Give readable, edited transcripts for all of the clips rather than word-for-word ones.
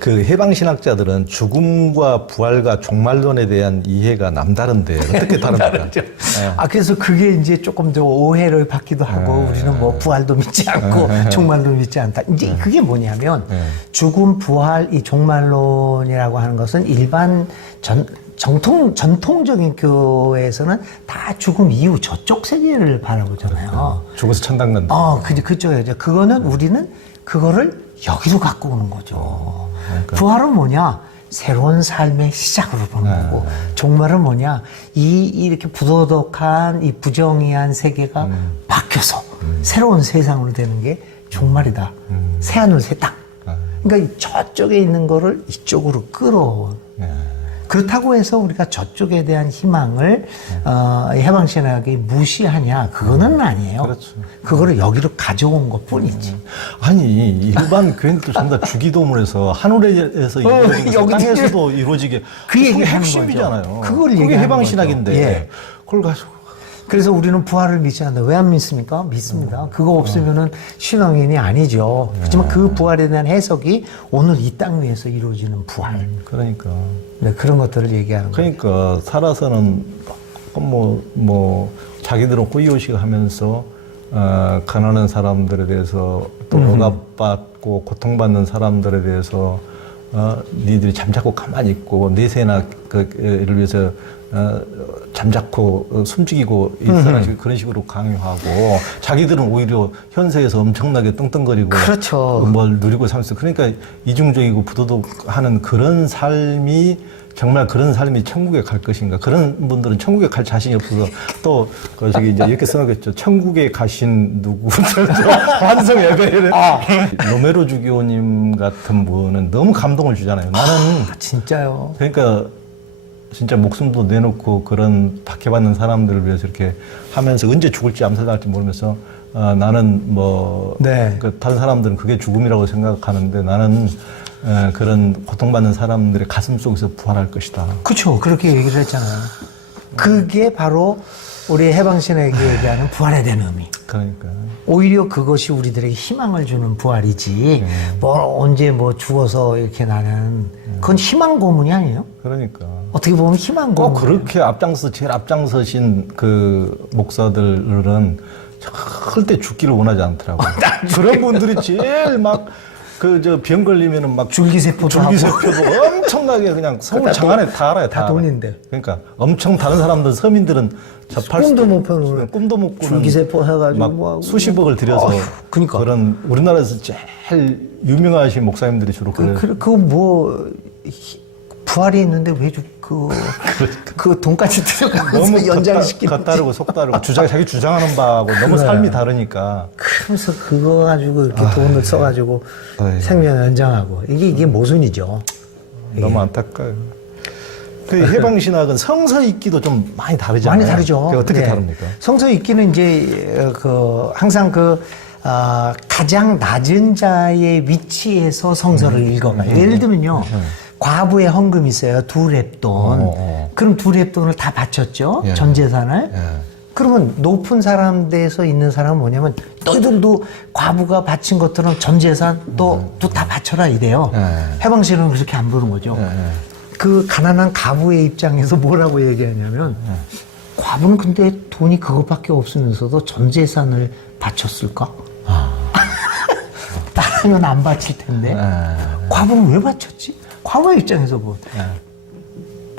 그 해방신학자들은 죽음과 부활과 종말론에 대한 이해가 남다른데 어떻게 다릅니까? 네. 그래서 그게 이제 조금 더 오해를 받기도 하고 우리는 뭐 부활도 믿지 않고 종말도 믿지 않다. 이제 그게 뭐냐면 죽음, 부활, 이 종말론이라고 하는 것은 일반 전통적인 교회에서는 다 죽음 이후 저쪽 세계를 바라보잖아요. 죽어서 천당 간다. 그쪽에 그거는 우리는 그거를 여기로 갖고 오는 거죠. 그러니까. 부활은 뭐냐? 새로운 삶의 시작으로 보는 거고, 종말은 뭐냐? 이렇게 부도덕한, 이 부정의한 세계가 바뀌어서 새로운 세상으로 되는 게 종말이다. 새하늘, 새 땅. 그러니까 저쪽에 있는 거를 이쪽으로 끌어온. 그렇다고 해서 우리가 저쪽에 대한 희망을 해방신학이 무시하냐? 그거는 아니에요. 그렇죠. 그거를 여기로 가져온 것 뿐이지. 아니 일반 교인들도 전부 다 주기도문에서 하늘에서 이루어지고 여기 땅에서도 이루어지게 그 얘기를 하는 핵심이잖아요. 거죠. 그걸 그게 얘기하는 해방신학인데 거죠. 예. 그걸 가지고 그래서 우리는 부활을 믿지 않는다. 왜 안 믿습니까? 믿습니다. 그거 없으면은 신앙인이 아니죠. 그렇지만 그 부활에 대한 해석이 오늘 이 땅 위에서 이루어지는 부활. 그러니까 네, 그런 것들을 얘기하는 거예요. 그러니까 살아서는 뭐 자기들은 호의호식 하면서 가난한 사람들에 대해서 또 억압받고 고통받는 사람들에 대해서 니들이 잠자코 가만히 있고 내세나 그를 위해서 잠자코 숨죽이고 있어라 그런 식으로 강요하고 자기들은 오히려 현세에서 엄청나게 떵떵거리고 그렇죠. 뭘 누리고 살면서 그러니까 이중적이고 부도덕하는 그런 삶이 정말 그런 삶이 천국에 갈 것인가? 그런 분들은 천국에 갈 자신이 없어서 또 저기 이제 이렇게 써놓겠죠. 천국에 가신 누구 환성 예배를 로메로 주교님 같은 분은 너무 감동을 주잖아요. 나는 진짜요. 그러니까 진짜 목숨도 내놓고 그런 박해받는 사람들을 위해서 이렇게 하면서 언제 죽을지 암살할지 모르면서 나는 뭐 네. 다른 사람들은 그게 죽음이라고 생각하는데 나는 그런 고통받는 사람들의 가슴 속에서 부활할 것이다. 그렇죠. 그렇게 얘기를 했잖아요. 그게 바로 우리 해방신에게 얘기하는 부활에 대한 의미. 그러니까. 오히려 그것이 우리들에게 희망을 주는 부활이지, 언제 죽어서 이렇게 나는, 그건 희망 고문이 아니에요? 그러니까. 어떻게 보면 희망 고문. 그렇게 제일 앞장서신 그 목사들은 절대 죽기를 원하지 않더라고요. 그런 분들이 제일 병 걸리면은 줄기세포도 엄청나게 그냥 서울 장안에 다 알아요. 다 돈인데. 그러니까 엄청 다른 사람들, 서민들은 꿈도 못 펴는 꿈도 못 꾸는 줄기세포 해가지고 막 수십억을 들여서 그러니까. 그런 우리나라에서 제일 유명하신 목사님들이 주로 부활이 있는데 왜 그 돈까지 들어가면서 연장시키는 겉다르고 속다르고 자기 주장하는 바하고 너무 삶이 다르니까 그러면서 그거 가지고 이렇게 돈을 써가지고 생명 연장하고 이게 모순이죠. 너무 안타까워요. 그 해방신학은 성서 읽기도 좀 많이 다르잖아요. 많이 다르죠. 그게 어떻게 네. 다릅니까? 성서 읽기는 이제 항상 가장 낮은 자의 위치에서 성서를 읽어가요. 예를 들면요. 과부의 헌금이 있어요. 2렙돈. 그럼 2렙돈을 다 바쳤죠. 예. 전 재산을. 예. 그러면 높은 사람 데서 있는 사람은 뭐냐면 너희들도 과부가 바친 것처럼 전 재산 또 다 바쳐라 이래요. 해방신은 그렇게 안 보는 거죠. 그 가난한 가부의 입장에서 뭐라고 얘기하냐면 과부는 근데 돈이 그것밖에 없으면서도 전 재산을 바쳤을까? 나라면 안 바칠 텐데 과부는 왜 바쳤지? 과부의 입장에서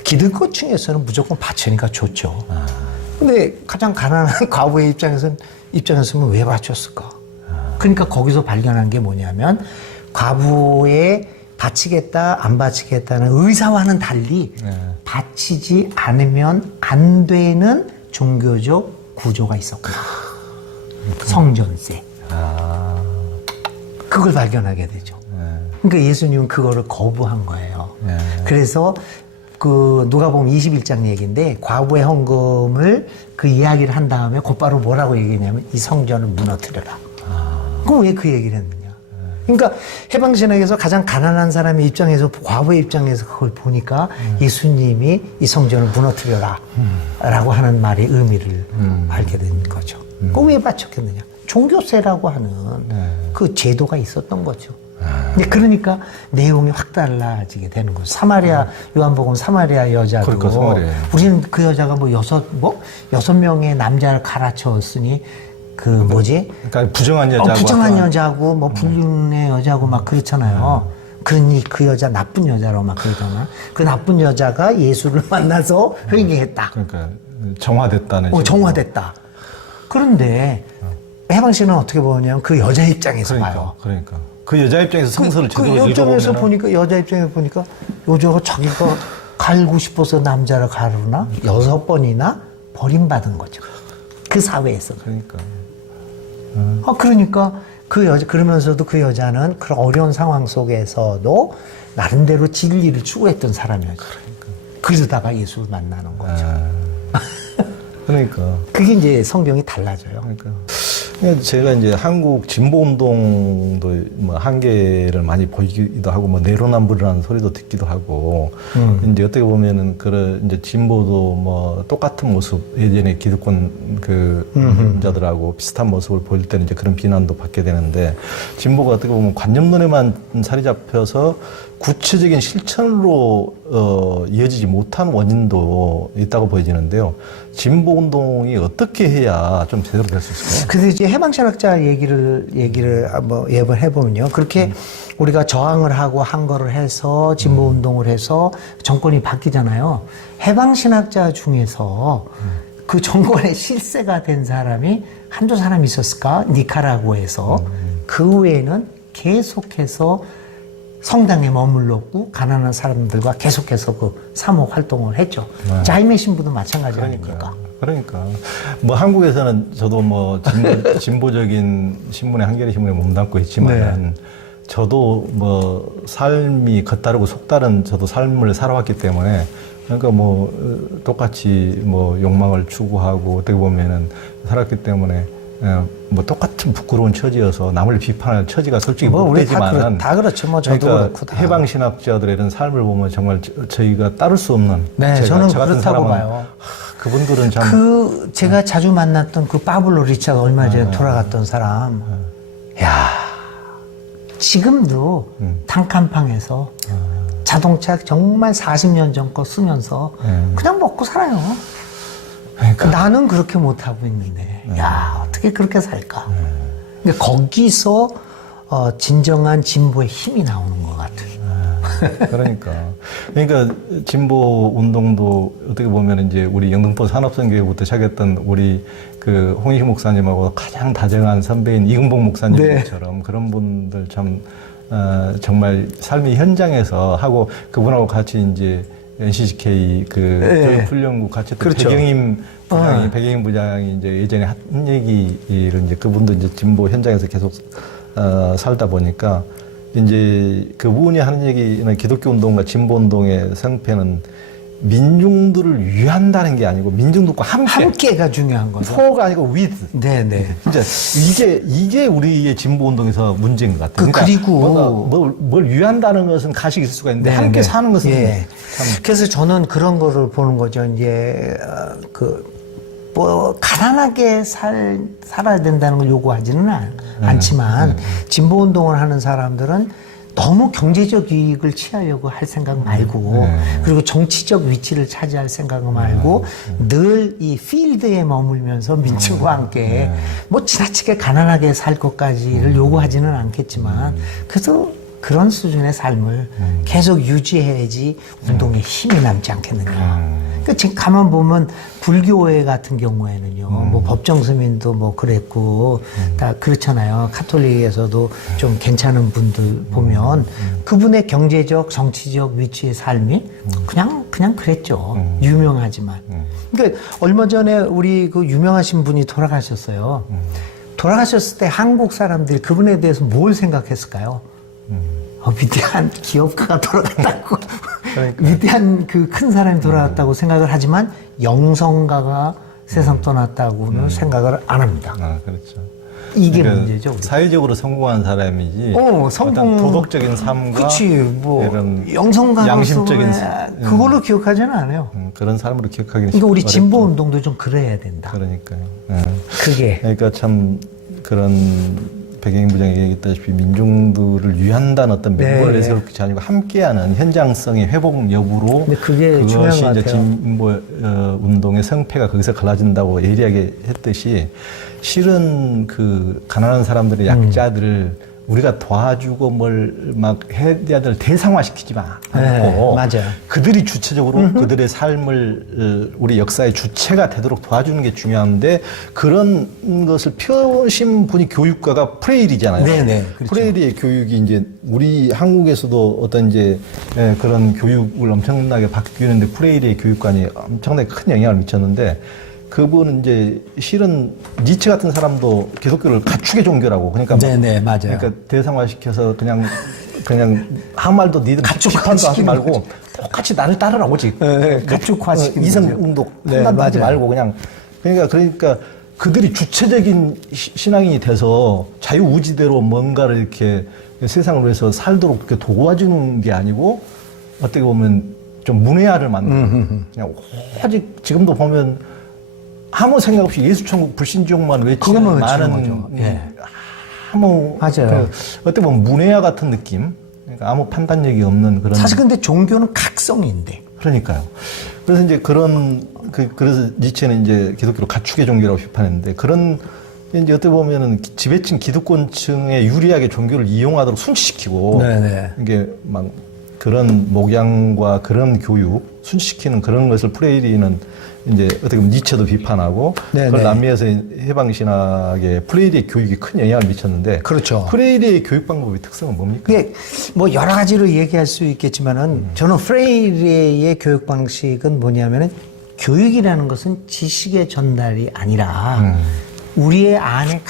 기득권층에서는 무조건 바치니까 좋죠. 근데 가장 가난한 과부의 입장에서는 왜 바쳤을까? 그러니까 거기서 발견한 게 뭐냐면 과부의 바치겠다 안 바치겠다는 의사와는 달리 바치지 않으면 안 되는 종교적 구조가 있었구나. 성전세. 그걸 발견하게 되죠. 그러니까 예수님은 그거를 거부한 거예요. 그래서 누가복음 21장 얘기인데 과부의 헌금을 그 이야기를 한 다음에 곧바로 뭐라고 얘기했냐면 이 성전을 무너뜨려라. 그럼 왜 그 얘기를 했느냐? 그러니까 해방신학에서 가장 가난한 사람의 입장에서 과부의 입장에서 그걸 보니까 예수님이 이 성전을 무너뜨려라 라고 하는 말의 의미를 알게 된 거죠. 그거 왜 바쳤겠느냐? 종교세라고 하는 그 제도가 있었던 거죠. 근데 그러니까 내용이 확 달라지게 되는 거죠. 사마리아 요한복음 사마리아 여자도 그러니까 사마리아. 우리는 그 여자가 여섯 명의 남자를 갈아치웠으니 그 뭐지? 그러니까 부정한 여자고 부정한 여자고 뭐 불륜의 여자고 막 그렇잖아요. 그러니 그 여자 나쁜 여자로 막 그러잖아. 그 나쁜 여자가 예수를 만나서 회개했다. 그러니까 정화됐다는 식으로. 정화됐다. 그런데 해방신은 어떻게 보냐면 그 여자 입장에서 봐요. 그러니까 그 여자 입장에서 성서를 제대로 입장에서 읽어보면 보니까 여자 입장에서 보니까 여자가 자기가 갈고 싶어서 남자를 가르나 6번이나 버림받은 거죠. 그 사회에서. 그러니까 그러니까 그 여자 그러면서도 그 여자는 그런 어려운 상황 속에서도 나름대로 진리를 추구했던 사람이었죠. 그러다가 예수를 만나는 거죠. 그러니까 그게 이제 성경이 달라져요. 그러니까 제가 이제 한국 진보 운동도 뭐 한계를 많이 보이기도 하고 뭐 내로남불이라는 소리도 듣기도 하고 이제 어떻게 보면은 그런 이제 진보도 뭐 똑같은 모습 예전에 기득권 그 자들하고 비슷한 모습을 보일 때는 이제 그런 비난도 받게 되는데 진보가 어떻게 보면 관념론에만 살이 잡혀서 구체적인 실천으로 이어지지 못한 원인도 있다고 보여지는데요. 진보 운동이 어떻게 해야 좀 제대로 될 수 있을까요? 근데 이제 해방신학자 얘기를 한번 해보면요. 그렇게 우리가 저항을 하고 한 거를 해서 진보 운동을 해서 정권이 바뀌잖아요. 해방신학자 중에서 그 정권의 실세가 된 사람이 한두 사람 있었을까? 니카라구아에서. 그 외에는 계속해서 성당에 머물렀고 가난한 사람들과 계속해서 그 사모 활동을 했죠. 자임의 신부도 마찬가지 아닙니까? 그러니까 뭐 한국에서는 저도 뭐 진보적인 신문에 한겨레 신문에 몸담고 있지만 저도 뭐 삶이 겉다르고 속다른 저도 삶을 살아왔기 때문에 그러니까 뭐 똑같이 뭐 욕망을 추구하고 어떻게 보면은 살았기 때문에 뭐 똑같은 부끄러운 처지여서 남을 비판할 처지가 솔직히 못 되지만은 다 그렇죠. 뭐 저도 그러니까 그렇고 다. 해방 신학자들의 이런 삶을 보면 정말 저희가 따를 수 없는. 저는 저 같은 그렇다고 사람은 봐요. 그분들은 참 제가 자주 만났던 그 파블로 리차가 얼마 전에 돌아갔던 사람. 야, 지금도 단칸방에서 자동차 정말 40년 전 거 쓰면서 그냥 먹고 살아요. 그러니까. 나는 그렇게 못하고 있는데, 야, 어떻게 그렇게 살까? 근데 거기서, 진정한 진보의 힘이 나오는 것 같아요. 그러니까 진보 운동도 어떻게 보면 이제 우리 영등포 산업선교회부터 시작했던 우리 그 홍익희 목사님하고 가장 다정한 선배인 이근복 목사님처럼 그런 분들 참, 정말 삶의 현장에서 하고 그분하고 같이 이제 NCCK 교육훈련국 같이 또 그렇죠. 백영임 부장이 이제 예전에 한 얘기를 이제 그분도 이제 진보 현장에서 계속 살다 보니까 이제 그분이 하는 얘기는 기독교 운동과 진보 운동의 성패는 민중들을 위한다는 게 아니고 민중들과 함께가 중요한 거죠. for가 아니고 with. 네네. 진짜 이게 우리의 진보 운동에서 문제인 것 같아요. 그리고 뭘 위한다는 것은 가식이 있을 수가 있는데 함께 사는 것은 참. 그래서 저는 그런 거를 보는 거죠. 이제 가난하게 살아야 된다는 걸 요구하지는 않지만 진보 운동을 하는 사람들은 너무 경제적 이익을 취하려고 할 생각 말고 그리고 정치적 위치를 차지할 생각 말고 늘 이 필드에 머물면서 민중과 함께 뭐 지나치게 가난하게 살 것까지를 요구하지는 않겠지만 그래서 그런 수준의 삶을 계속 유지해야지 운동에 힘이 남지 않겠느냐. 그러니까 지금 가만 보면 불교회 같은 경우에는요, 뭐 법정스님도 뭐 그랬고 다 그렇잖아요. 카톨릭에서도 좀 괜찮은 분들 보면 그분의 경제적, 정치적 위치의 삶이 그냥 그랬죠. 유명하지만. 그러니까 얼마 전에 우리 그 유명하신 분이 돌아가셨어요. 돌아가셨을 때 한국 사람들이 그분에 대해서 뭘 생각했을까요? 위대한 기업가가 돌아갔다고. 그러니까. 위대한 그 큰 사람이 돌아갔다고 생각을 하지만 영성가가 세상 떠났다고는 생각을 안 합니다. 그렇죠. 이게 그러니까 문제죠. 우리. 사회적으로 성공한 사람이지. 성공. 도덕적인 삶과. 그치, 뭐. 이런 영성가로서. 양심적인. 그걸로 기억하지는 않아요. 그런 사람으로 기억하기는 그러니까 우리 어렵죠. 진보 운동도 좀 그래야 된다. 그러니까요. 그게. 그러니까 참 그런 백영인 부장이 얘기했다시피 민중들을 위한다는 어떤 맹벌 네. 내세울 것이 아니고 함께하는 현장성의 회복 여부로 근데 그게 중요한 그것이 것 이제 같아요. 진보 운동의 성패가 거기서 갈라진다고 예리하게 했듯이 실은 그 가난한 사람들의 약자들을 우리가 도와주고 뭘 막 해야 될 대상화시키지 않고 네, 맞아요. 그들이 주체적으로 그들의 삶을 우리 역사의 주체가 되도록 도와주는 게 중요한데 그런 것을 펴신 분이 교육가가 프레일이잖아요. 네네, 그렇죠. 프레일의 교육이 이제 우리 한국에서도 어떤 이제 그런 교육을 엄청나게 바뀌는데 프레일의 교육관이 엄청나게 큰 영향을 미쳤는데 그분은 이제 실은 니체 같은 사람도 기독교를 가축의 종교라고 그러니까 네네, 맞아요. 그러니까 대상화시켜서 그냥 한 말도 니들 비판도 하지 말고 똑같이 나를 따르라 오직 가축화시키는 이성 거죠. 운동 네, 판단도 하지 맞아요. 말고 그냥 그러니까 그들이 주체적인 신앙인이 돼서 자유의지대로 뭔가를 이렇게 세상을 위해서 살도록 그렇게 도와주는 게 아니고 어떻게 보면 좀 문외화를 만드는 그냥 오직 지금도 보면 아무 생각 없이 예수 천국 불신종만 외치는 그것만 많은 외치는 거죠. 예. 아무 맞아요. 어떻게 보면 문외화 같은 느낌 그러니까 아무 판단력이 없는 그런 사실 근데 종교는 각성인데. 그러니까요. 그래서 이제 그래서 니체는 이제 기독교를 가축의 종교라고 비판했는데 그런 이제 어떻게 보면은 지배층 기득권층에 유리하게 종교를 이용하도록 순치시키고 네네. 이게 막 그런 목양과 그런 교육 순치시키는 그런 것을 프레이리는 이제 어떻게 보면 니체도 비판하고 네네. 그걸 남미에서 해방신학의 프레이리의 교육이 큰 영향을 미쳤는데 그렇죠. 프레이리의 교육 방법의 특성은 뭡니까? 그게 뭐 여러 가지로 얘기할 수 있겠지만은 저는 프레이리의 교육 방식은 뭐냐면은 교육이라는 것은 지식의 전달이 아니라 우리의 안에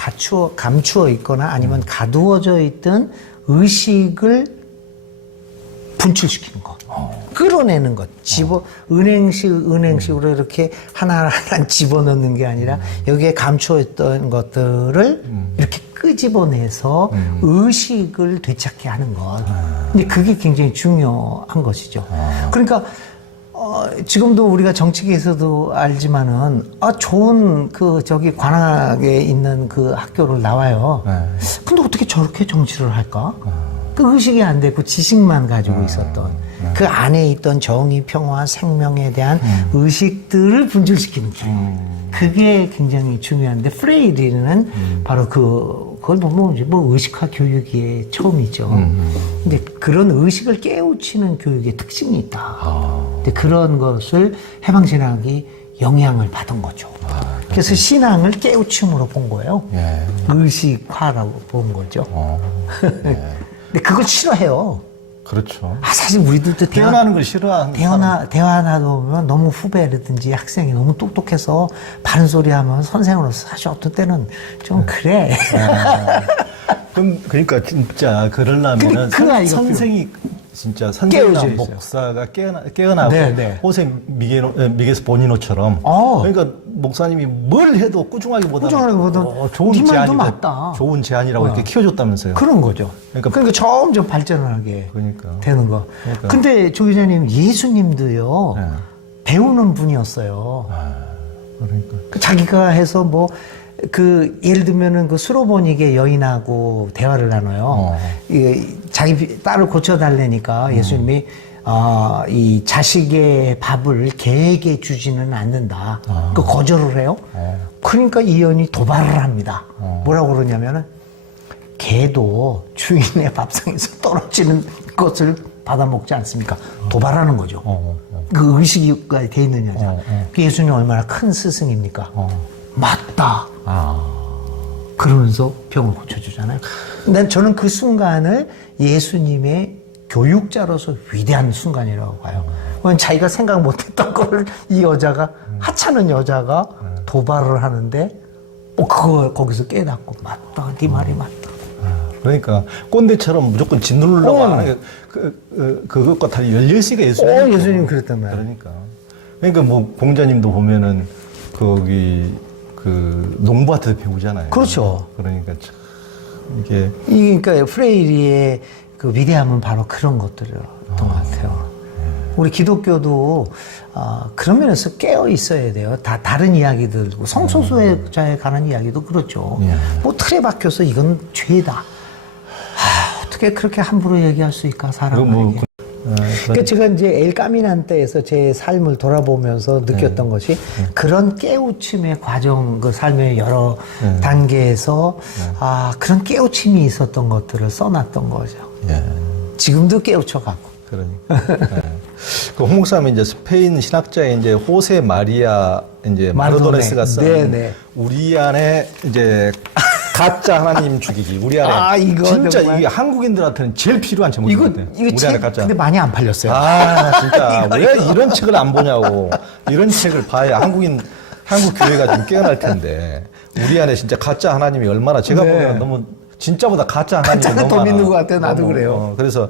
감추어 있거나 아니면 가두어져 있던 의식을 분출시키는 것. 끌어내는 것. 은행식으로 이렇게 하나하나 집어넣는 게 아니라 여기에 감추어있던 것들을 이렇게 끄집어내서 의식을 되찾게 하는 것. 근데 그게 굉장히 중요한 것이죠. 그러니까, 지금도 우리가 정치계에서도 알지만은, 좋은 관악에 있는 그 학교를 나와요. 근데 어떻게 저렇게 정치를 할까? 그 의식이 안 되고 지식만 가지고 있었던 그 안에 있던 정의, 평화, 생명에 대한 의식들을 분출시키는 게 그게 굉장히 중요한데 프레이리는 바로 그걸 보면 이제 뭐 의식화 교육의 처음이죠. 근데 그런 의식을 깨우치는 교육의 특징이 있다. 근데 그런 것을 해방신학이 영향을 받은 거죠. 그래서 신앙을 깨우침으로 본 거예요. 의식화라고 본 거죠. 근데 그걸 싫어해요. 그렇죠. 사실 우리들도 태어나는 걸 싫어하는 대화하다 보면 너무 후배라든지 학생이 너무 똑똑해서 바른 소리 하면 선생으로서 사실 어떤 때는 좀 그래. 그러니까 진짜 그러려면은 선생이 진짜 선생이나 깨어져 있어요. 목사가 깨어나고 네. 호세 미게스 보니노처럼 그러니까 목사님이 뭘 해도 꾸준하기보다 좋은 네 제안이고 맞다. 좋은 제안이라고 이렇게 키워줬다면서요. 그런 거죠. 그러니까 점점 발전하게 되는 거. 근데 조 기자님 예수님도요 배우는 분이었어요. 그러니까 자기가 해서 뭐 예를 들면은 그 수로보니게 여인하고 대화를 나눠요. 자기 딸을 고쳐달라니까 예수님이 이 자식의 밥을 개에게 주지는 않는다. 그 거절을 해요. 그러니까 이 여인이 도발을 합니다. 뭐라고 그러냐면은 개도 주인의 밥상에서 떨어지는 것을 받아 먹지 않습니까? 도발하는 거죠. 그 의식이 돼 있는 여자. 예수님 얼마나 큰 스승입니까? 맞다. 그러면서 병을 고쳐주잖아요. 저는 그 순간을 예수님의 교육자로서 위대한 순간이라고 봐요. 왜냐면 자기가 생각 못했던 걸 이 여자가 하찮은 여자가 도발을 하는,데 거기서 깨닫고 맞다, 네 말이 맞다. 그러니까 꼰대처럼 무조건 짓누르려고 하는 그것과 달리 열려있으니까 예수님. 예수님 그랬단 말이에요. 그러니까 뭐 공자님도 보면은 거기 농부한테 배우잖아요. 그렇죠. 그러니까 참 이게 그러니까 프레이리의 그 위대함은 바로 그런 것들이었던 것 같아요. 우리 기독교도 그런 면에서 깨어 있어야 돼요. 다른 이야기들, 성소수자에 관한 이야기도 그렇죠. 뭐 틀에 박혀서 이건 죄다. 어떻게 그렇게 함부로 얘기할 수 있을까, 사람에게. 그러니까 제가 이제 엘 까미난테에서 제 삶을 돌아보면서 느꼈던 것이 그런 깨우침의 과정, 그 삶의 여러 단계에서 그런 깨우침이 있었던 것들을 써놨던 거죠. 지금도 깨우쳐가고. 그러니까. 그 홍 목사님은 이제 스페인 신학자의 이제 호세 마리아 이제 마르도네스가 쓴 우리 안에 이제 가짜 하나님 죽이기. 우리 안에 이거 진짜 정말. 이게 한국인들한테는 제일 필요한 제목인 것 같아요. 이거 우리 안에 가짜. 근데 많이 안 팔렸어요. 진짜 왜 이런 책을 안 보냐고. 이런 책을 봐야 한국 교회가 좀 깨어날 텐데. 우리 안에 진짜 가짜 하나님이 얼마나 제가 보기에는 너무 진짜보다 가짜 하나님이 가짜가 너무 더 믿는 많아. 것 같아요. 나도 그래요. 그래서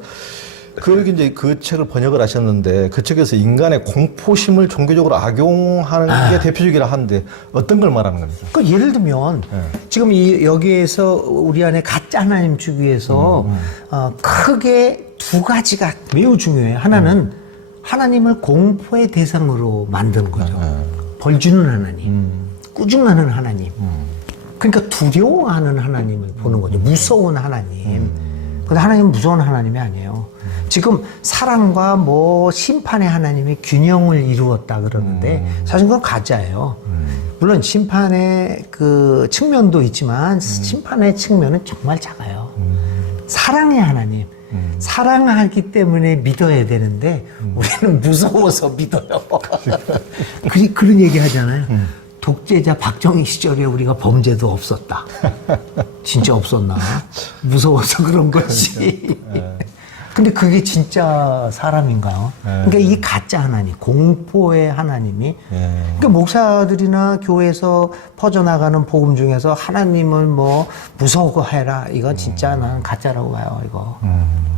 그렇게 이제 그 책을 번역을 하셨는데 그 책에서 인간의 공포심을 종교적으로 악용하는 게 대표적이라 하는데 어떤 걸 말하는 겁니까? 그 예를 들면 지금 여기에서 우리 안에 가짜 하나님 주기 위해서 크게 두 가지가 매우 중요해요. 하나는 하나님을 공포의 대상으로 만드는 거죠. 벌 주는 하나님, 꾸중하는 하나님. 그러니까 두려워하는 하나님을 보는 거죠. 무서운 하나님. 근데 하나님은 무서운 하나님이 아니에요. 지금 사랑과 뭐 심판의 하나님이 균형을 이루었다 그러는데 사실 그건 가짜예요. 물론 심판의 그 측면도 있지만 심판의 측면은 정말 작아요. 사랑의 하나님. 사랑하기 때문에 믿어야 되는데 우리는 무서워서 믿어요. 그런 얘기 하잖아요. 독재자 박정희 시절에 우리가 범죄도 없었다. 진짜 없었나? 무서워서 그런 거지. 근데 그게 진짜 사람인가요? 그러니까 이 가짜 하나님, 공포의 하나님이, 그러니까 목사들이나 교회에서 퍼져나가는 복음 중에서 하나님을 뭐 무서워해라. 이건 진짜 나는 가짜라고 봐요, 이거.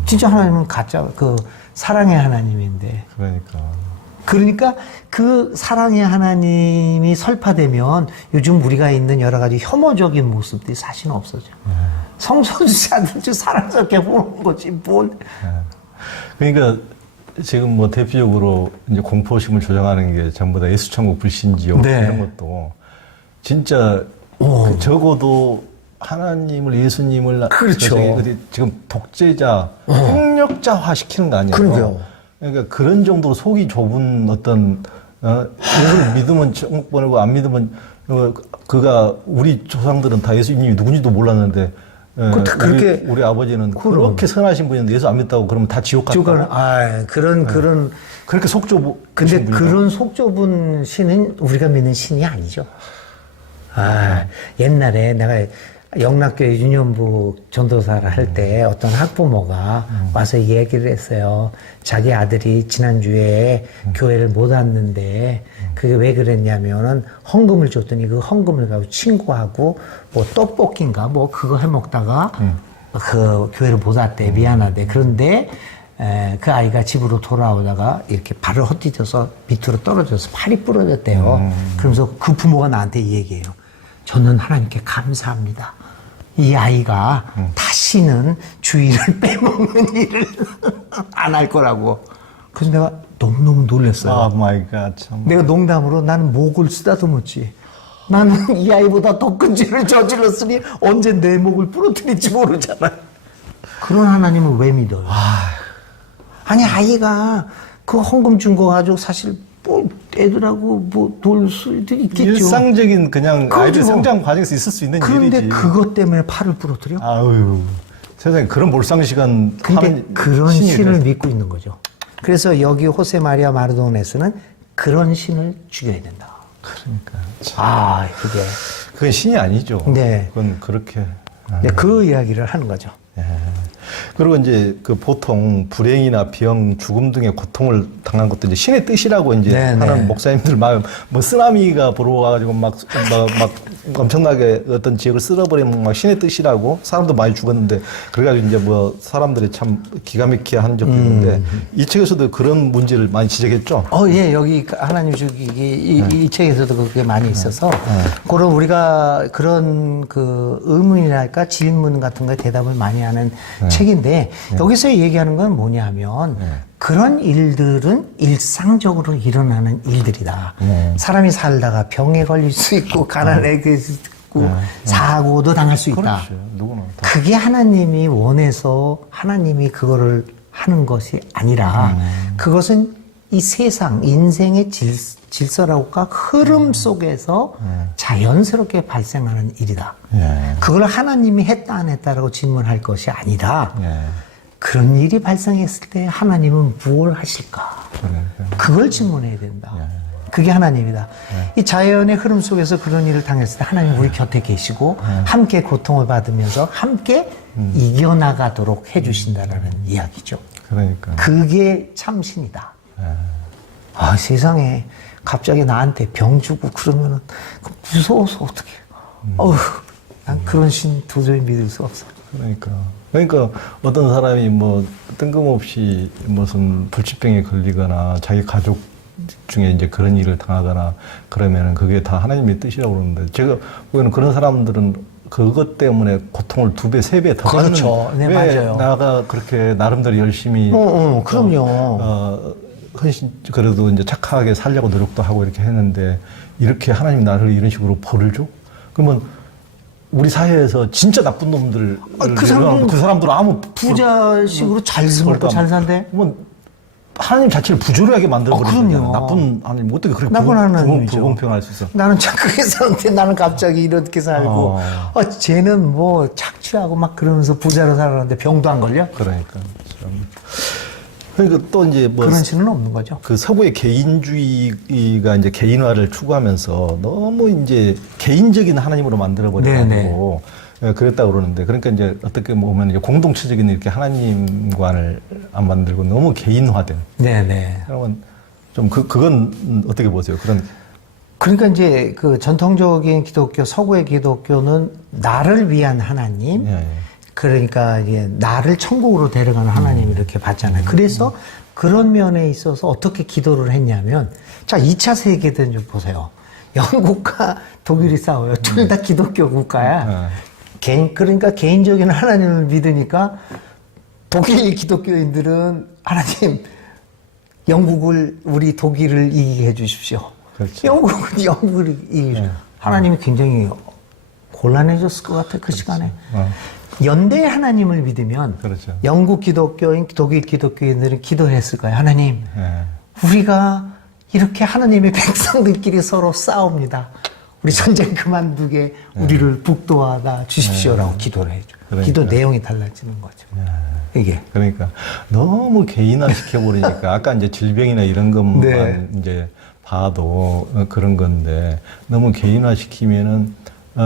진짜 하나님은 가짜, 그 사랑의 하나님인데. 그러니까 그 사랑의 하나님이 설파되면 요즘 우리가 있는 여러 가지 혐오적인 모습들이 사실은 없어져. 성소수자들 사랑스럽게 보는 거지, 뭘. 그러니까 지금 뭐 대표적으로 이제 공포심을 조장하는 게 전부 다 예수천국 불신지요. 이런 것도 진짜 그 적어도 하나님을 예수님을 그렇죠. 지금 독재자, 폭력자화 시키는 거 아니에요? 그러게요. 그러니까 그런 정도로 속이 좁은 어떤 예수를 믿으면 천국 보내고 안 믿으면 그가 우리 조상들은 다 예수님이 누군지도 몰랐는데 그렇게 우리 아버지는 그렇게 선하신 분인데 예수 안 믿다고 그러면 다 지옥 갔다. 그런 그렇게 속 좁은 근데 그런 속 좁은 신은 우리가 믿는 신이 아니죠. 옛날에 내가 영락교회 유년부 전도사를 할 때 어떤 학부모가 와서 얘기를 했어요. 자기 아들이 지난주에 교회를 못 왔는데 그게 왜 그랬냐면은 헌금을 줬더니 그 헌금을 가지고 친구하고 뭐 떡볶이인가 뭐 그거 해 먹다가 그 교회를 못 왔대. 미안하대. 그런데 그 아이가 집으로 돌아오다가 이렇게 발을 헛디뎌서 밑으로 떨어져서 팔이 부러졌대요. 그러면서 그 부모가 나한테 이 얘기해요. 저는 하나님께 감사합니다. 이 아이가 다시는 주일을 빼먹는 일을 안 할 거라고. 그래서 내가 너무너무 놀랐어요. 마이 갓, 참. 내가 농담으로 나는 목을 쓰다듬었지. 나는 이 아이보다 더 큰 죄를 저질렀으니 언제 내 목을 부러뜨릴지 모르잖아. 그런 하나님을 왜 믿어요? 아니 아이가 그 헌금 준 거 가지고 사실 뭐 애들하고 뭐 놀 수도 있겠죠. 일상적인 그냥 그렇죠. 아이들 성장 과정에서 있을 수 있는 그런데 일이지. 그것 때문에 팔을 부러뜨려? 아유, 세상에 그런 몰상시간 근데 그런 신을 믿고 있는 거죠. 그래서 여기 호세 마리아 마르도네스는 그런 신을 죽여야 된다. 그러니까. 그게. 그건 신이 아니죠. 네. 그건 그렇게. 네, 그 이야기를 하는 거죠. 그리고 이제 그 보통 불행이나 병, 죽음 등의 고통을 당한 것도 이제 신의 뜻이라고 이제 하는 목사님들 막 뭐 쓰나미가 불어와가지고 막 엄청나게 어떤 지역을 쓸어버리면 막 신의 뜻이라고 사람도 많이 죽었는데 그래가지고 이제 뭐 사람들이 참 기가 막히게 하는 적도 있는데 이 책에서도 그런 문제를 많이 지적했죠. 예, 여기 하나님 죽이기 이 책에서도 그게 많이 있어서 그런 우리가 그런 그 의문이랄까 질문 같은 거에 대답을 많이 하는 책인데 여기서 얘기하는 건 뭐냐면 그런 일들은 일상적으로 일어나는 일들이다. 사람이 살다가 병에 걸릴 수 있고 가난에 있고 사고도 당할 수 있다. 그렇죠. 누구나 다. 그게 하나님이 원해서 하나님이 그거를 하는 것이 아니라 그것은 이 세상 인생의 질서라고 할까 흐름 속에서 자연스럽게 발생하는 일이다. 그걸 하나님이 했다 안 했다라고 질문할 것이 아니라 그런 일이 발생했을 때 하나님은 무엇을 하실까? 그걸 질문해야 된다. 그게 하나님이다. 이 자연의 흐름 속에서 그런 일을 당했을 때 하나님 우리 곁에 계시고 함께 고통을 받으면서 함께 이겨나가도록 해주신다라는 이야기죠. 그러니까. 그게 참신이다. 아, 세상에 갑자기 나한테 병 주고 그러면은 무서워서 어떡해. 난 그런 신 도저히 믿을 수 없어. 그러니까 어떤 사람이 뭐 뜬금없이 무슨 불치병에 걸리거나 자기 가족 중에 이제 그런 일을 당하거나 그러면은 그게 다 하나님의 뜻이라고 그러는데 제가 보기에는 그런 사람들은 그것 때문에 고통을 2배, 3배 더 받는. 그렇죠. 네, 왜 맞아요. 나가 그렇게 나름대로 열심히. 그럼요. 헌신, 그래도 이제 착하게 살려고 노력도 하고 이렇게 했는데 이렇게 하나님 나를 이런 식으로 벌을 줘? 그러면 우리 사회에서 진짜 나쁜 놈들. 그 사람들은 아무. 부자식으로 잘 먹고 잘 산대? 그러면 하나님 자체를 부조리하게 만들어버리는 그럼요. 나쁜 하나님 어떻게 그렇게 나쁜 하나님이죠. 불공평할 수 있어? 나는 착하게 사는데 나는 갑자기 이렇게 살고 쟤는 뭐 착취하고 막 그러면서 부자로 살았는데 병도 안 걸려? 그러니까 또 이제 뭐 그런 신은 없는 거죠. 그 서구의 개인주의가 이제 개인화를 추구하면서 너무 이제 개인적인 하나님으로 만들어 버려가지고 그랬다고 그러는데, 그러니까 이제 어떻게 보면 이제 공동체적인 이렇게 하나님관을 안 만들고 너무 개인화된. 네네. 그러면 좀 그건 어떻게 보세요? 그러니까 이제 그 전통적인 기독교, 서구의 기독교는 나를 위한 하나님, 그러니까 이제 나를 천국으로 데려가는 하나님 이렇게 봤잖아요. 그래서 그런 면에 있어서 어떻게 기도를 했냐면, 자, 2차 세계대전 좀 보세요. 영국과 독일이 싸워요. 둘 다 기독교 국가야. 그러니까 개인적인 하나님을 믿으니까 독일 기독교인들은 하나님, 영국을, 우리 독일을 이기게 해주십시오. 그렇죠. 영국을 이기게 해주십시오. 하나님이 굉장히 곤란해졌을 것 같아, 그 시간에. 연대의 하나님을 믿으면 그렇죠. 영국 기독교인, 독일 기독교인들은 기도했을 거예요. 하나님, 우리가 이렇게 하나님의 백성들끼리 서로 싸웁니다. 우리 전쟁 그만두게 우리를 북돋아 주십시오라고 기도를 해줘. 그러니까. 기도 내용이 달라지는 거죠. 이게. 그러니까 너무 개인화 시켜버리니까 아까 이제 질병이나 이런 것만 이제 봐도 그런 건데 너무 개인화 시키면은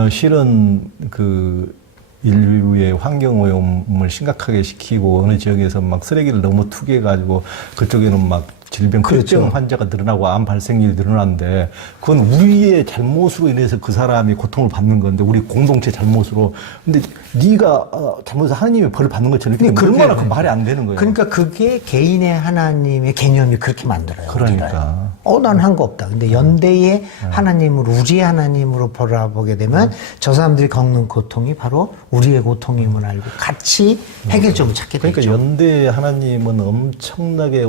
실은 그 인류의 환경오염을 심각하게 시키고 어느 지역에서 막 쓰레기를 너무 투기해가지고 그쪽에는 막 질병, 폐병 환자가 늘어나고 암 발생률이 늘어나는데 그건 우리의 잘못으로 인해서 그 사람이 고통을 받는 건데 우리 공동체 잘못으로. 근데 네가 잘못해서 하나님의 벌을 받는 것처럼 이렇게 얼마나 그 말이 안 되는 거예요. 그러니까 그게 개인의 하나님의 개념이 그렇게 만들어요. 그러니까. 난 한 거 없다. 근데 연대의 하나님으로, 우리의 하나님으로 바라보게 되면 저 사람들이 겪는 고통이 바로 우리의 고통임을 알고 같이 해결점을 찾게 되죠. 그러니까 연대 하나님은 엄청나게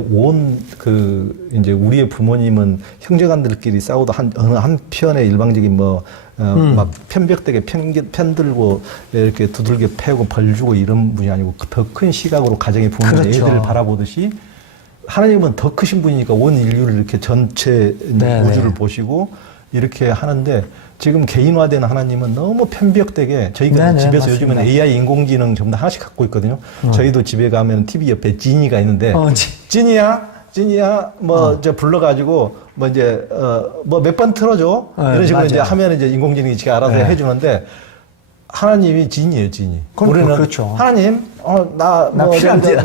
이제 우리의 부모님은 형제간들끼리 싸우다 어느 한편의 일방적인 막 편벽되게 편들고 이렇게 두들겨 패고 벌 주고 이런 분이 아니고 더 큰 시각으로 가정의 부모님 애들을 바라보듯이 하나님은 더 크신 분이니까 온 인류를 이렇게 전체 우주를 보시고 이렇게 하는데 지금 개인화된 하나님은 너무 편벽되게 저희가 집에서 맞습니다. 요즘은 AI 인공지능 전부 다 하나씩 갖고 있거든요. 저희도 집에 가면 TV 옆에 지니가 있는데 지니야 저 불러가지고 이제 몇 번 틀어줘 이런 식으로 이제 하면 이제 인공지능이 지가 알아서 해주는데 하나님이 지니예요, 지니. 우리는 그렇죠. 하나님, 나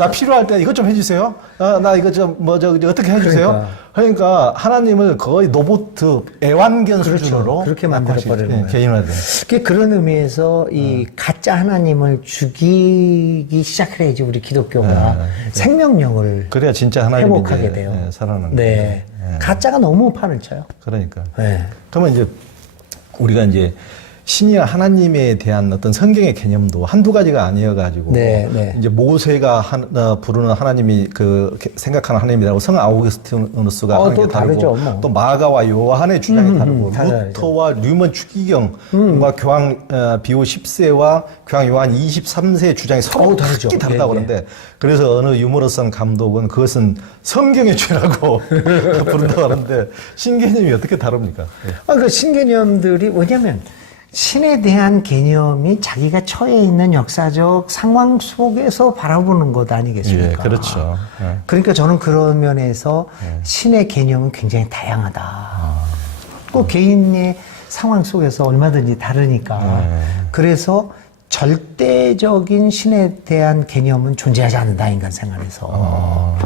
필요할 때 이것 좀 해주세요. 나 이거 어떻게 해주세요. 그러니까 하나님을 거의 로봇, 애완견 수준으로 그렇게 만들어버리는 거예요. 개인화된. 그런 의미에서 이 가짜 하나님을 죽이기 시작해야지 우리 기독교가 생명력을 그래야 진짜 하나님이 회복하게 돼요. 살아나는 거예요. 가짜가 너무 판을 쳐요. 그러니까. 그러면 이제 우리가 이제 신이나 하나님에 대한 어떤 성경의 개념도 한두 가지가 아니어가지고 네, 네. 이제 모세가 부르는 하나님이 생각하는 하나님이라고 성 아우구스티누스가 하는 게 또 다르고 다르죠, 뭐. 또 마가와 요한의 주장이 다르고 달라요. 루터와 류먼 추기경과 교황 비오 10세와 교황 요한 23세의 주장이 서로 다르죠. 크게 다르다고 예, 예. 그러는데 그래서 어느 유머러스한 감독은 그것은 성경의 죄라고 부른다고 하는데 신개념이 어떻게 다릅니까? 예. 그 신개념들이 뭐냐면 신에 대한 개념이 자기가 처해 있는 역사적 상황 속에서 바라보는 것 아니겠습니까? 예, 그렇죠. 예. 그러니까 저는 그런 면에서 신의 개념은 굉장히 다양하다. 꼭 개인의 상황 속에서 얼마든지 다르니까. 그래서 절대적인 신에 대한 개념은 존재하지 않는다, 인간 생활에서.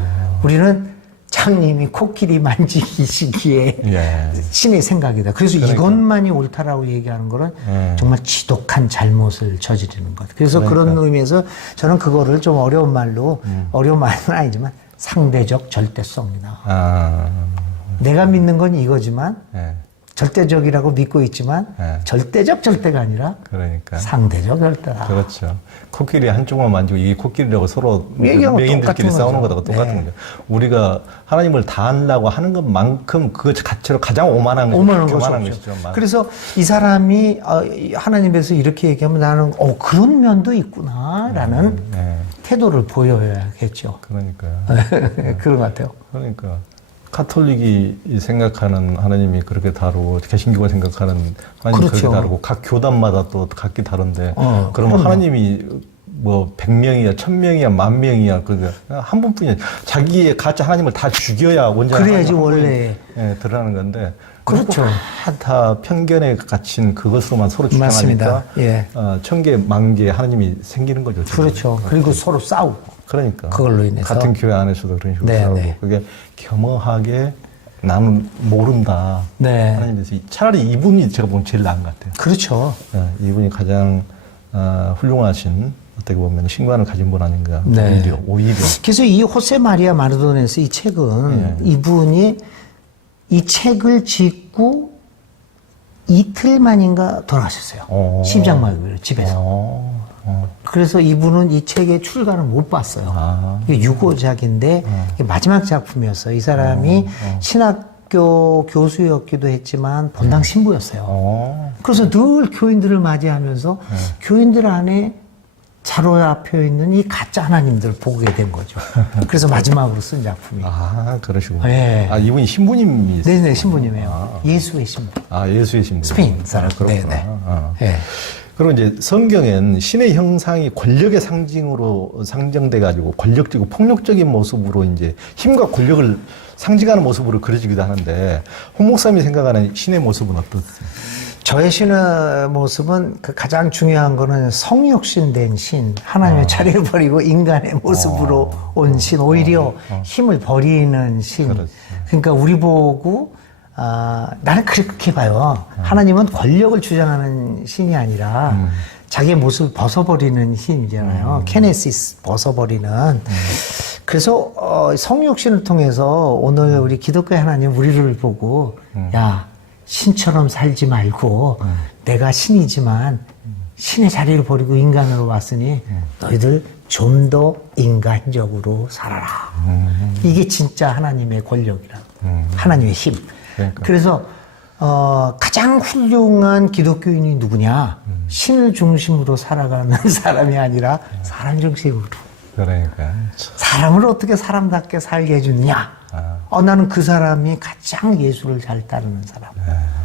우리는 장님이 코끼리 만지기 시기에 예. 신의 생각이다. 그래서 이것만이 옳다라고 얘기하는 거는 정말 지독한 잘못을 저지르는 것. 그래서 그런 의미에서 저는 그거를 좀 어려운 말로, 어려운 말은 아니지만 상대적 절대성이다. 내가 믿는 건 이거지만 예. 절대적이라고 믿고 있지만 절대적 절대가 아니라 그러니까. 상대적 절대다. 그렇죠. 코끼리 한쪽만 만지고 이게 코끼리라고 서로 얘기하면 맹인들끼리 똑같은 싸우는 거죠. 거하고 똑같은 거죠. 우리가 하나님을 다 하려고 하는 것만큼 그 자체로 가장 오만한 거죠. 오만한 것이 교만한 없죠. 것이죠. 그래서 이 사람이 하나님께서 이렇게 얘기하면 나는 그런 면도 있구나라는 태도를 보여야겠죠. 그러니까요. 그런 것 같아요. 그러니까 카톨릭이 생각하는 하나님이 그렇게 다르고 개신교가 생각하는 하나님이 그렇죠. 그렇게 다르고 각 교단마다 또 각기 다른데 그러면 그럼요. 하나님이 뭐 100명이야 1000명이야 10,000명이야 그러니까 한 분뿐이야. 자기의 가짜 하나님을 다 죽여야 원자 그래야지 원래 드러나는 건데 그렇죠. 다 편견에 갇힌 그것으로만 서로 주장하니까 맞습니다. 예. 천개 만개 하나님이 생기는 거죠. 지금. 그렇죠. 그리고 서로 싸우고. 그러니까 그걸로 인해서. 같은 교회 안에서도 그런 식으로 네, 싸우고 네. 그게 겸허하게 나는 모른다. 네. 하나님께서 차라리 이분이 제가 보면 제일 나은 것 같아요. 그렇죠. 이분이 가장 훌륭하신 어떻게 보면 신관을 가진 분 아닌가. 네. 오히려. 그래서 이 호세 마리아 마르도네스 이 책은 이분이 이 책을 짓고 이틀 만인가 돌아가셨어요. 심장마비로 집에서. 그래서 이분은 이 책의 출간을 못 봤어요. 이게 유고작인데 이게 마지막 작품이었어요. 이 사람이 신학교 교수였기도 했지만 본당 신부였어요. 그래서 늘 교인들을 맞이하면서 교인들 안에 자로잡혀 있는 이 가짜 하나님들 보게 된 거죠. 그래서 마지막으로 쓴 작품이에요. 그러시구나. 네. 이분이 신부님이. 네네, 신부님이에요. 예수의 신부. 예수의 신부. 스페인 사람. 그렇구나. 네네. 네. 그리고 이제 성경엔 신의 형상이 권력의 상징돼 가지고 권력적이고 폭력적인 모습으로 이제 힘과 권력을 상징하는 모습으로 그려지기도 하는데 홍 목사님이 생각하는 신의 모습은 어떻습니까? 저의 신의 모습은 그 가장 중요한 거는 성육신된 신, 하나님의 자리를 버리고 인간의 모습으로 온 신, 오히려 힘을 버리는 신. 그렇지. 그러니까 우리 보고 나는 그렇게 봐요. 하나님은 권력을 주장하는 신이 아니라 자기의 모습을 벗어버리는 신이잖아요. 케네시스 벗어버리는. 그래서 성육신을 통해서 오늘 우리 기독교의 하나님 우리를 보고 야 신처럼 살지 말고 내가 신이지만 신의 자리를 버리고 인간으로 왔으니 너희들 좀 더 인간적으로 살아라. 이게 진짜 하나님의 권력이라. 하나님의 힘. 그러니까. 그래서 가장 훌륭한 기독교인이 누구냐? 신을 중심으로 살아가는 사람이 아니라 사람 중심으로. 그러니까. 사람을 어떻게 사람답게 살게 해주느냐? 나는 그 사람이 가장 예수를 잘 따르는 사람.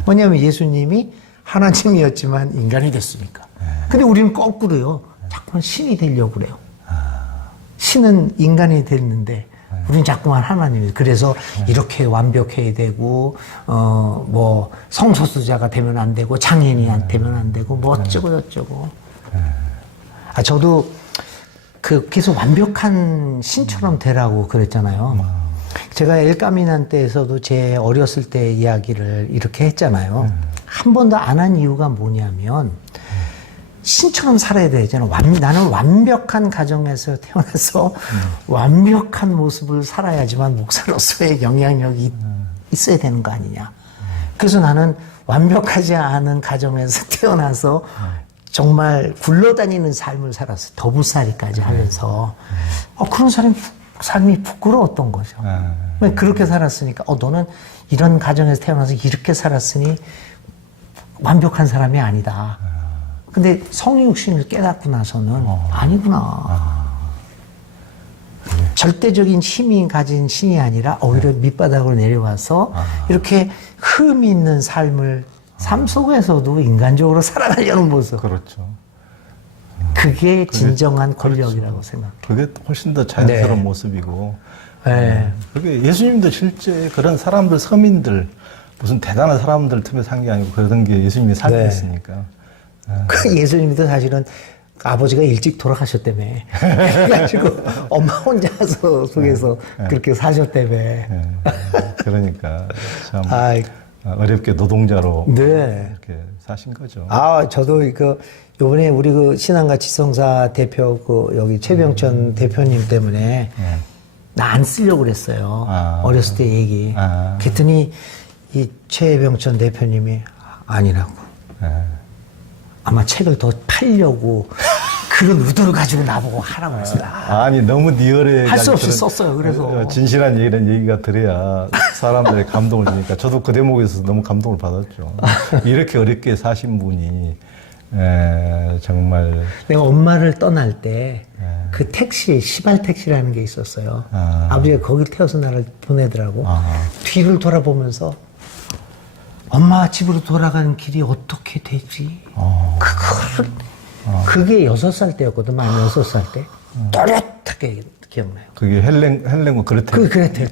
뭐냐면 예수님이 하나님이었지만 인간이 됐으니까. 근데 우리는 거꾸로요. 자꾸만 신이 되려고 그래요. 신은 인간이 됐는데 우리는 자꾸만 하나님이. 그래서 이렇게 완벽해야 되고 뭐 성소수자가 되면 안 되고 장애인이 되면 안 되고 뭐 어쩌고 저쩌고. 저도 계속 완벽한 신처럼 되라고 그랬잖아요. 제가 엘카미난 때에서도 제 어렸을 때 이야기를 이렇게 했잖아요. 한 번도 안 한 이유가 뭐냐면 신처럼 살아야 되잖아요. 나는 완벽한 가정에서 태어나서 완벽한 모습을 살아야지만 목사로서의 영향력이 있어야 되는 거 아니냐. 그래서 나는 완벽하지 않은 가정에서 태어나서 정말 굴러다니는 삶을 살았어요. 더부살이까지 하면서. 그런 삶이 부끄러웠던 거죠. 그렇게 살았으니까, 너는 이런 가정에서 태어나서 이렇게 살았으니 완벽한 사람이 아니다. 근데 성육신을 깨닫고 나서는 아니구나. 절대적인 힘이 가진 신이 아니라 오히려 밑바닥으로 내려와서 이렇게 흠이 있는 삶을 삶 속에서도 인간적으로 살아가려는 모습. 그렇죠. 그게 진정한 권력이라고 생각해요. 그게 훨씬 더 자연스러운 네. 모습이고. 네. 그게 예수님도 실제 그런 사람들, 서민들, 무슨 대단한 사람들 틈에 산 게 아니고 그런 게 예수님이 살겠으니까. 그 예수님도 사실은 아버지가 일찍 돌아가셨다며. 그래가지고 엄마 혼자서 속에서 그렇게 사셨다며. 그러니까 참 아이, 어렵게 노동자로 네. 이렇게 사신 거죠. 저도 요번에 우리 그 신앙과 지성사 대표 여기 최병천 대표님 때문에 나 안 쓰려고 그랬어요. 어렸을 때 얘기. 그랬더니 이 최병천 대표님이 아니라고. 아마 책을 더 팔려고 그런 의도를 가지고 나보고 하라고 했어요. 아니 너무 리얼해. 할 수 없이 썼어요. 그래서 진실한 얘기는 얘기가 들어야 사람들의 감동을 주니까 저도 그 대목에서 너무 감동을 받았죠. 이렇게 어렵게 사신 분이 정말 내가 엄마를 떠날 때 그 택시 시발 택시라는 게 있었어요. 아버지가 거기를 태워서 나를 보내더라고. 뒤를 돌아보면서 엄마 집으로 돌아가는 길이 어떻게 되지? 그거를 그게 6살 때였거든. 만 6살 때. 또렷하게 기억나요. 그게 헬렌과 그레텔. 그레텔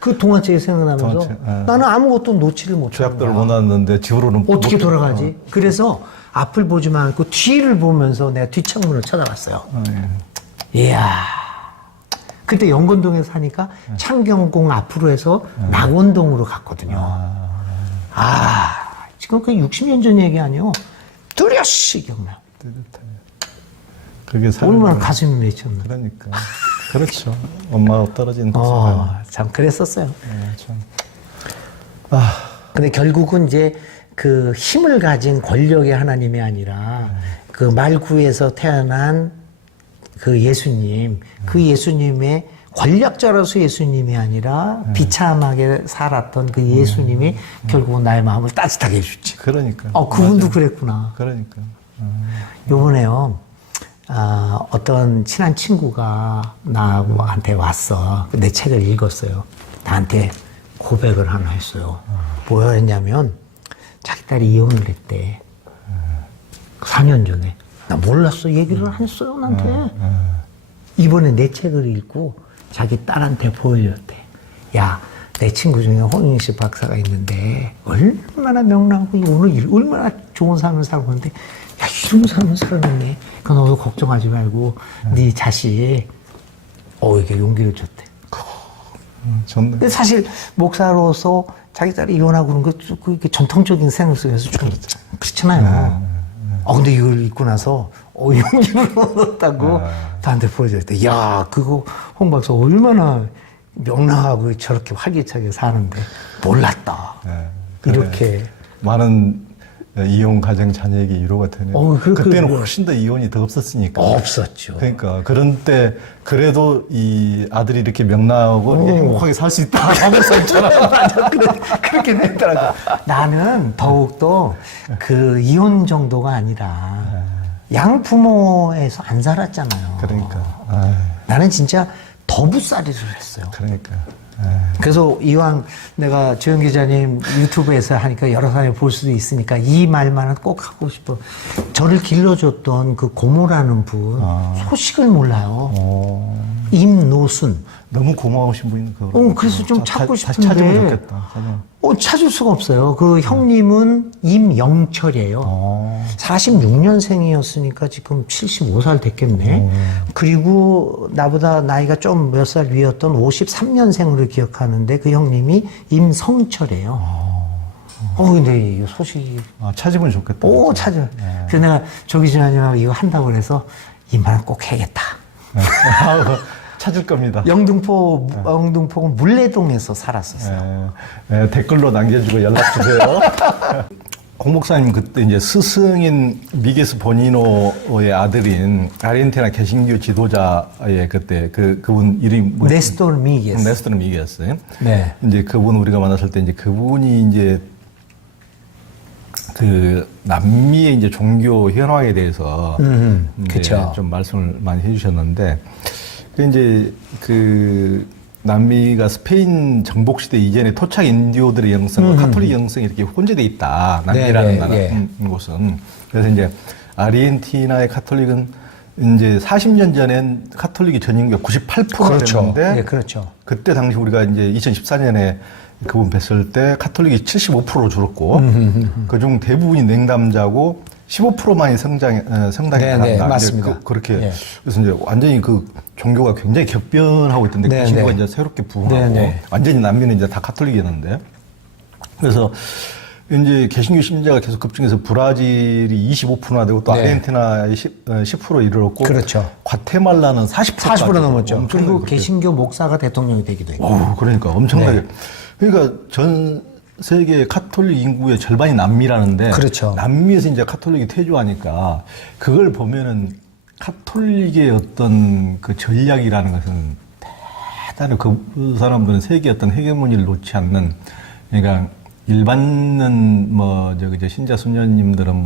그 동화책이 생각나면서 동화책, 나는 아무것도 놓지를 못하는 죄악들을 거야. 못 왔는데 집으로는 어떻게 돌아가지? 그래서 앞을 보지만 않고 뒤를 보면서 내가 뒷창문을 쳐다봤어요. 이야. 그때 영건동에 사니까 창경궁 앞으로 해서 낙원동으로 갔거든요. 지금 그 60년 전 얘기 아니에요. 뚜렷이 기억나요. 그게 얼마나 가슴이 맺혔나. 그러니까. 그렇죠. 엄마가 떨어진 모습을. 참 그랬었어요. 참. 근데 결국은 이제 그 힘을 가진 권력의 하나님이 아니라 그 말구에서 태어난 그 예수님, 그 예수님의 권력자로서 예수님이 아니라 비참하게 살았던 그 예수님이 결국은 나의 마음을 따뜻하게 해주지. 그러니까. 그분도 그랬구나. 그러니까. 요번에요, 어떤 친한 친구가 나한테 왔어. 내 책을 읽었어요. 나한테 고백을 하나 했어요. 뭐야 했냐면, 자기 딸이 이혼을 했대. 4년 전에. 나 몰랐어. 얘기를 안 했어요, 나한테. 이번에 내 책을 읽고 자기 딸한테 보여줬대. 야, 내 친구 중에 홍인식 박사가 있는데 얼마나 명랑하고 오늘 얼마나 좋은 삶을 살고 있는데 야, 이런 삶을 살았네. 그러니까 너도 걱정하지 말고 네 자식 이게 용기를 줬대. 좋네. 근데 사실 목사로서 자기 딸이 이혼하고 그런 거 그게 전통적인 생활 속에서 좀 그렇잖아요. 근데 이걸 읽고 나서 용기를 얻었다고 나한테 보여줬대. 야, 그거 홍 박사 얼마나 명랑하고 저렇게 활기차게 사는데 몰랐다. 이렇게 많은 이혼 가정 자녀에게 위로가 되네요. 그때는 훨씬 더 이혼이 더 없었으니까. 없었죠. 그러니까 그런 때 그래도 이 아들이 이렇게 명랑하고 행복하게 살 수 있다 하면서 있잖아. 맞아. 그렇게 됐더라고. 나는 더욱더 그 이혼 정도가 아니라 양부모에서 안 살았잖아요. 그러니까. 나는 진짜 더부살이를 했어요. 그러니까. 그래서 이왕 내가 조영 기자님 유튜브에서 하니까 여러 사람이 볼 수도 있으니까 이 말만은 꼭 하고 싶어. 저를 길러줬던 그 고모라는 분 소식을 몰라요. 임노순. 너무 고마우신 분이 그거. 그래서 좀 찾고 싶은데. 다시 찾으면 좋겠다. 찾을 수가 없어요. 그 형님은 임영철이에요. 46년생이었으니까 지금 75살 됐겠네. 그리고 나보다 나이가 좀 몇 살 위였던 53년생으로 기억하는데 그 형님이 임성철이에요. 근데 이 소식이. 찾으면 좋겠다. 찾아요. 그래서 내가 조기 지나님하고 이거 한다고 그래서 이 말은 꼭 해야겠다. 찾을 겁니다. 영등포는 물레동에서 살았었어요. 댓글로 남겨주고 연락 주세요. 홍 목사님 그때 이제 스승인 미게스 보니노의 아들인 아르헨티나 개신교 지도자의 그때 그분 이름이 뭐였죠? 네스토르 미게스. 네스토르 미게스. 네. 이제 그분 우리가 만났을 때 이제 그분이 이제 그 남미의 이제 종교 현황에 대해서 이제 그쵸. 좀 말씀을 많이 해주셨는데 그 이제 그 남미가 스페인 정복 시대 이전에 토착 인디오들의 영성과 카톨릭 영성이 이렇게 혼재돼 있다. 남미라는 나라 곳은. 그래서 이제 아르헨티나의 카톨릭은 이제 40년 전엔 카톨릭이 전 인구가 98%가 그렇죠. 됐는데 네, 그렇죠. 그때 당시 우리가 이제 2014년에 그분 뵀을 때 카톨릭이 75%로 줄었고 그중 대부분이 냉담자고 15%만이 성당에 네, 간다. 맞습니다. 그렇게 네. 그래서 이제 완전히 그 종교가 굉장히 격변하고 있던데 네, 그 친구가 네. 이제 새롭게 부흥하고 네, 네. 완전히 남미는 이제 다 카톨릭이었는데 그래서 이제 개신교 신자가 계속 급증해서 브라질이 25%나 되고 또 네. 아르헨티나에 10%에 이르렀고 그렇죠. 과테말라는 40%까지 40% 넘었죠. 그리고 그렇게. 개신교 목사가 대통령이 되기도 했고. 그러니까 엄청나게. 네. 그러니까 전 세계 카톨릭 인구의 절반이 남미라는데. 그렇죠. 남미에서 이제 카톨릭이 퇴조하니까 그걸 보면은 카톨릭의 어떤 그 전략이라는 것은 대단히 그 사람들은 세계의 어떤 헤게모니를 놓지 않는 그러니까 일반은 저 신자 수녀님들은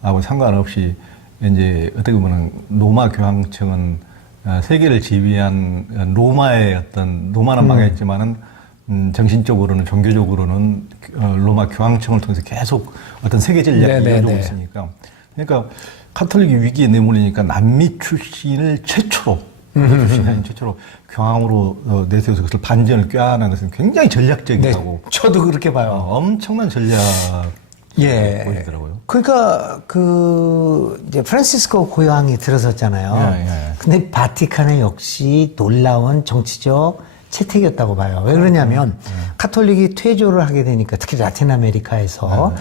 하고 상관없이 이제 어떻게 보면 로마 교황청은 세계를 지배한 로마의 어떤 로마는 망했지만은 정신적으로는 종교적으로는 로마 교황청을 통해서 계속 어떤 세계 전략을 이어주고 있으니까 그러니까 카톨릭이 위기에 내몰리니까 남미 출신을 최초로 교황으로 내세워서 그것을 반전을 꾀하는 것은 굉장히 전략적이라고. 네, 저도 그렇게 봐요. 엄청난 전략. 예. 보이더라고요. 그러니까 이제 프란시스코 고향이 들어섰잖아요. 예. 근데 바티칸은 역시 놀라운 정치적 채택이었다고 봐요. 왜 그러냐면 카톨릭이 퇴조를 하게 되니까 특히 라틴 아메리카에서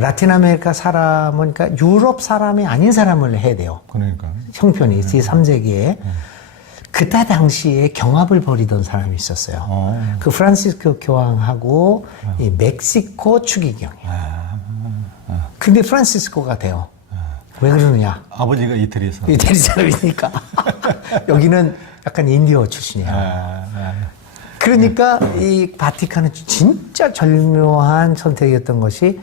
라틴 아메리카 사람은 그러니까 유럽 사람이 아닌 사람을 해야 돼요. 그러니까. 형편이 제3세기에 그때 당시에 경합을 벌이던 사람이 있었어요. 그 프란시스코 교황하고 이 멕시코 추기경이에요. 근데 프란시스코가 돼요. 왜 그러느냐? 아버지가 이태리에서. 이태리 사람이니까. 여기는 약간 인디어 출신이야. 그러니까 이 바티칸은 진짜 절묘한 선택이었던 것이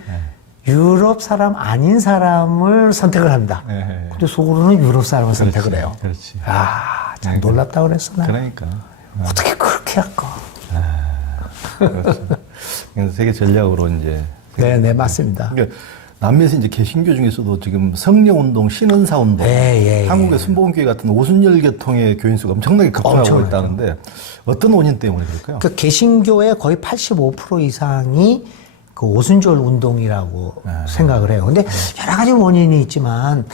유럽 사람 아닌 사람을 선택을 합니다. 근데 속으로는 유럽 사람을 선택을 해요. 그렇지. 참 놀랍다 그랬어, 나. 그러니까. 어떻게 그렇게 할까? 그렇죠. 그래서 세계 전략으로 이제. 네, 맞습니다. 그러니까 남미에서 이제 개신교 중에서도 지금 성령운동, 신은사운동, 한국의 순복음교회 같은 오순절 계통의 교인 수가 엄청나게 급증하고 있다는데 어떤 원인 때문에 그럴까요? 그 개신교의 거의 85% 이상이 그 오순절 운동이라고 생각을 해요. 근데 여러 가지 원인이 있지만,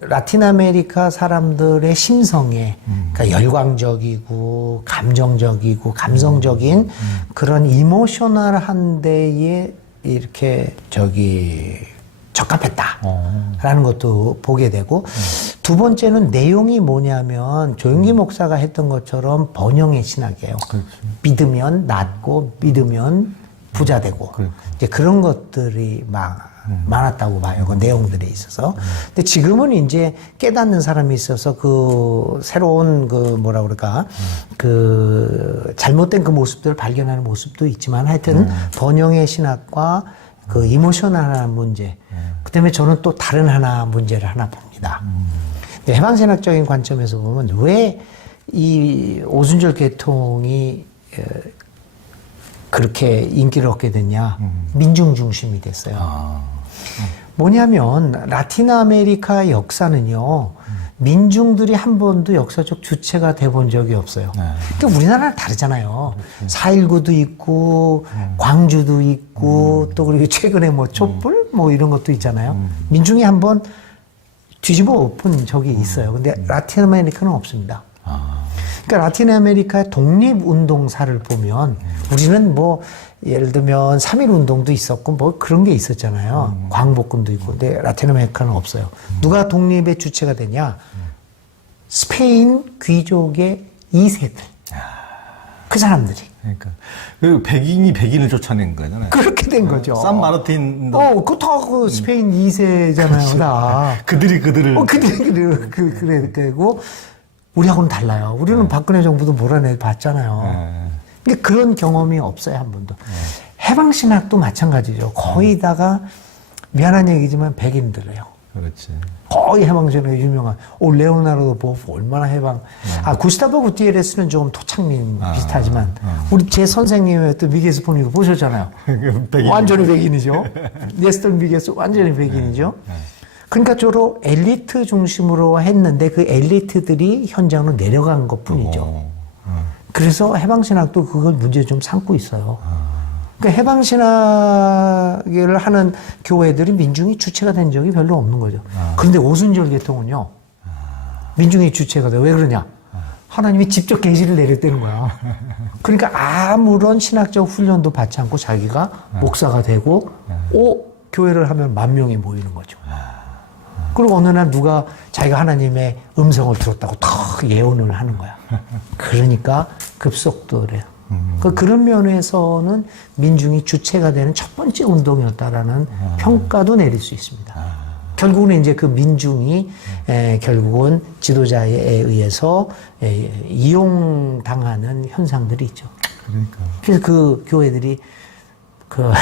라틴 아메리카 사람들의 심성에, 그러니까 열광적이고, 감정적이고, 감성적인 그런 이모셔널한 데에 이렇게 적합했다라는 것도 보게 되고, 두 번째는 내용이 뭐냐면 조영기 목사가 했던 것처럼 번영의 신학이에요. 그렇죠. 믿으면 낫고 믿으면 부자 되고 이제 그런 것들이 많았다고 봐요. 그 내용들에 있어서. 근데 지금은 이제 깨닫는 사람이 있어서 그 새로운 잘못된 그 모습들을 발견하는 모습도 있지만 하여튼 번영의 신학과 그 이모셔널한 문제. 그다음에 저는 또 다른 문제를 하나 봅니다. 해방신학적인 관점에서 보면 왜 이 오순절 계통이 그렇게 인기를 얻게 됐냐? 민중 중심이 됐어요. 뭐냐면 라틴 아메리카 역사는요. 민중들이 한 번도 역사적 주체가 돼본 적이 없어요. 그러니까 우리나라랑 다르잖아요. 4.19도 있고 광주도 있고 또 그리고 최근에 촛불 이런 것도 있잖아요. 민중이 한 번 뒤집어 엎은 적이 있어요. 근데 라틴 아메리카는 없습니다. 그러니까 라틴 아메리카의 독립운동사를 보면 우리는 예를 들면 3.1 운동도 있었고 그런 게 있었잖아요. 광복군도 있고. 근데 라틴 아메리카는 없어요. 누가 독립의 주체가 되냐? 스페인 귀족의 2세들. 그 사람들이. 그러니까 그 백인이 백인을 쫓아낸 거잖아요. 그렇게 된 거죠. 산 마르틴도 그거 다 그 스페인 2세잖아요, 다. 그들이 그들을 그래 되고 우리하고는 달라요. 우리는 박근혜 정부도 몰아내 봤잖아요. 근데 그런 경험이 없어요, 한 번도. 해방신학도 마찬가지죠. 거의 다가 미안한 얘기지만 백인들이에요. 그렇지. 거의 해방신학에 유명한 레오나르도 보프 얼마나 해방. 구스타보 구티에레스는 조금 토착민 비슷하지만 우리 제 선생님이었던 미게스 포니도 보셨잖아요. 백인. 완전히 백인이죠. 네스tor 미게스 완전히 백인이죠. 그러니까 주로 엘리트 중심으로 했는데 그 엘리트들이 현장으로 내려간 것 뿐이죠. 그래서 해방신학도 그걸 문제 좀 삼고 있어요. 그러니까 해방신학을 하는 교회들이 민중이 주체가 된 적이 별로 없는 거죠. 그런데 오순절 계통은요, 민중이 주체가 돼요. 왜 그러냐? 하나님이 직접 계시를 내렸다는 거야. 그러니까 아무런 신학적 훈련도 받지 않고 자기가 목사가 되고, 교회를 하면 10,000명이 모이는 거죠. 그리고 어느 날 누가 자기가 하나님의 음성을 들었다고 탁 예언을 하는 거야. 그러니까 급속도래요. 그런 면에서는 민중이 주체가 되는 첫 번째 운동이었다라는 평가도 내릴 수 있습니다. 결국은 이제 그 민중이 결국은 지도자에 의해서 이용당하는 현상들이 있죠. 그러니까. 그래서 그 교회들이 그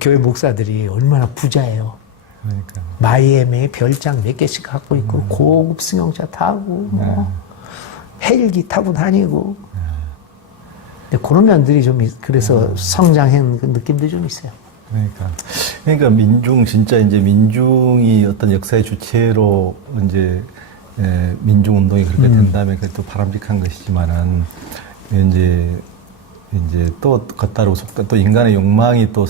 교회 목사들이 얼마나 부자예요. 그러니까. 마이애미에 별장 몇 개씩 갖고 있고 고급 승용차 타고 헬기 타고 다니고. 근데 그런 면들이 좀 그래서 성장한 그 느낌도 좀 있어요. 그러니까 민중 진짜 이제 민중이 어떤 역사의 주체로 이제 민중 운동이 그렇게 된다면 그게 또 바람직한 것이지만은 이제 또 겉다르고 속다 또 인간의 욕망이 또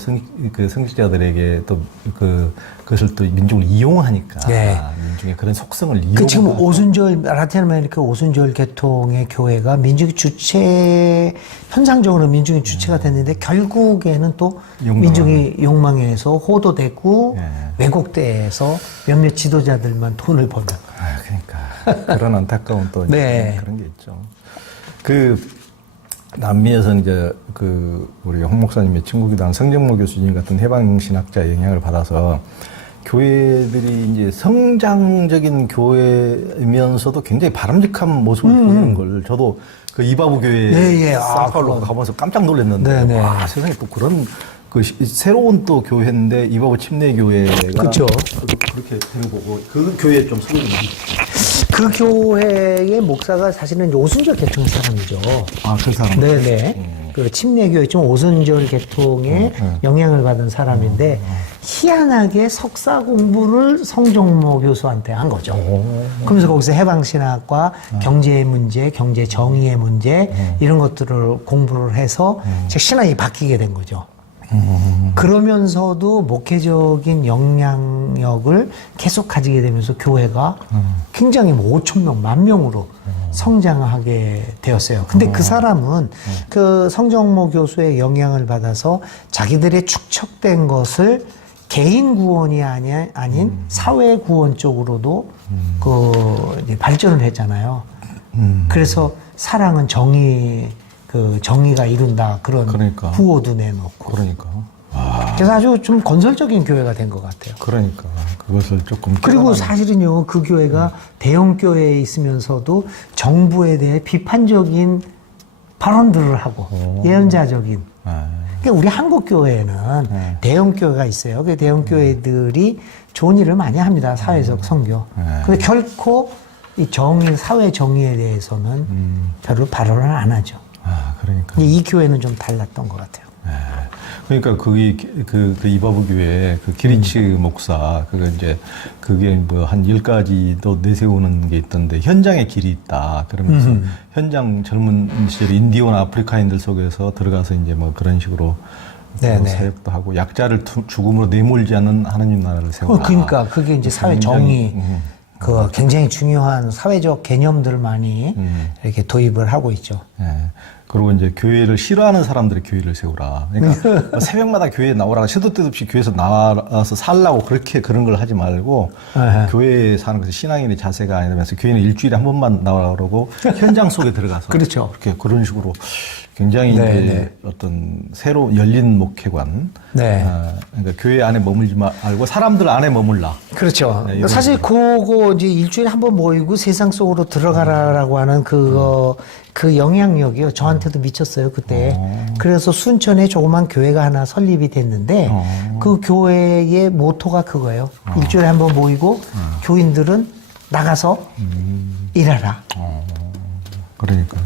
그 성직자들에게 또 그것을 또 민중을 이용하니까 민중의 그런 속성을 이용하고 지금 오순절 라틴 아메리카 오순절 계통의 교회가 민중의 주체 현상적으로 민중의 주체가 됐는데 결국에는 또 민중이 욕망에 의해서 호도되고 왜곡돼서 몇몇 지도자들만 돈을 버는. 그러니까 그런 안타까운 또 그런 게 있죠. 남미에서는 이제 우리 홍 목사님의 친구기도 한 성정모 교수님 같은 해방신학자의 영향을 받아서 교회들이 이제 성장적인 교회이면서도 굉장히 바람직한 모습을 보이는 걸 저도 그 이바부 교회 산파울로 가보면서 깜짝 놀랐는데 와, 세상에 또 그런 새로운 또 교회인데 이바부 침례교회가 그렇죠. 그렇게 되는 거고 그 교회에 좀 소개를 해주세요. 그 교회의 목사가 사실은 오순절 계통의 사람이죠. 그 사람? 네네. 그 침례교회 좀 오순절 계통의 영향을 받은 사람인데 희한하게 석사 공부를 성정모 교수한테 한 거죠. 그러면서 거기서 해방신학과 경제의 문제, 경제 정의의 문제 이런 것들을 공부를 해서 신앙이 바뀌게 된 거죠. 그러면서도 목회적인 영향력을 계속 가지게 되면서 교회가 굉장히 5,000명, 10,000명으로 성장하게 되었어요. 근데 그 사람은 그 성정모 교수의 영향을 받아서 자기들의 축적된 것을 개인 구원이 아닌 사회 구원 쪽으로도 발전을 했잖아요. 그래서 사랑은 정의가 이룬다 그런 구호도 내놓고. 그래서 아주 좀 건설적인 교회가 된 것 같아요. 그것을 조금 그리고 사실은요 그 교회가 대형 교회에 있으면서도 정부에 대해 비판적인 발언들을 하고 예언자적인. 그러니까 우리 한국 교회는 대형 교회가 있어요. 그 대형 교회들이 좋은 일을 많이 합니다. 사회적 선교. 근데 결코 이 사회 정의에 대해서는 별로 발언을 안 하죠. 이 교회는 좀 달랐던 것 같아요. 그러니까 그 이바부 교회 그 기리치 목사 그게 뭐 한 10가지도 내세우는 게 있던데 현장에 길이 있다 그러면서 현장 젊은 시절 인디오나 아프리카인들 속에서 들어가서 이제 뭐 그런 식으로 사역도 하고 약자를 죽음으로 내몰지 않는 하나님 나라를 세워라. 그러니까 그게 이제 사회 정의 그 굉장히 중요한 사회적 개념들을 많이 이렇게 도입을 하고 있죠. 예. 그리고 이제 교회를 싫어하는 사람들이 교회를 세우라. 그러니까 새벽마다 교회에 나오라고 시도 때도 없이 교회에서 나와서 살라고 그렇게 그런 걸 하지 말고 교회에 사는 것이 신앙인의 자세가 아니라면서 교회는 일주일에 한 번만 나오라고 그러고 현장 속에 들어가서 그렇죠. 그렇게 그런 식으로 굉장히 이제 어떤 새로 열린 목회관. 그러니까 교회 안에 머물지 말고 사람들 안에 머물라. 그렇죠. 네, 사실 그거 이제 일주일에 한 번 모이고 세상 속으로 들어가라라고 하는 그 영향력이요. 저한테도 미쳤어요, 그때. 그래서 순천에 조그만 교회가 하나 설립이 됐는데 그 교회의 모토가 그거예요. 일주일에 한 번 모이고 교인들은 나가서 일하라. 그러니까.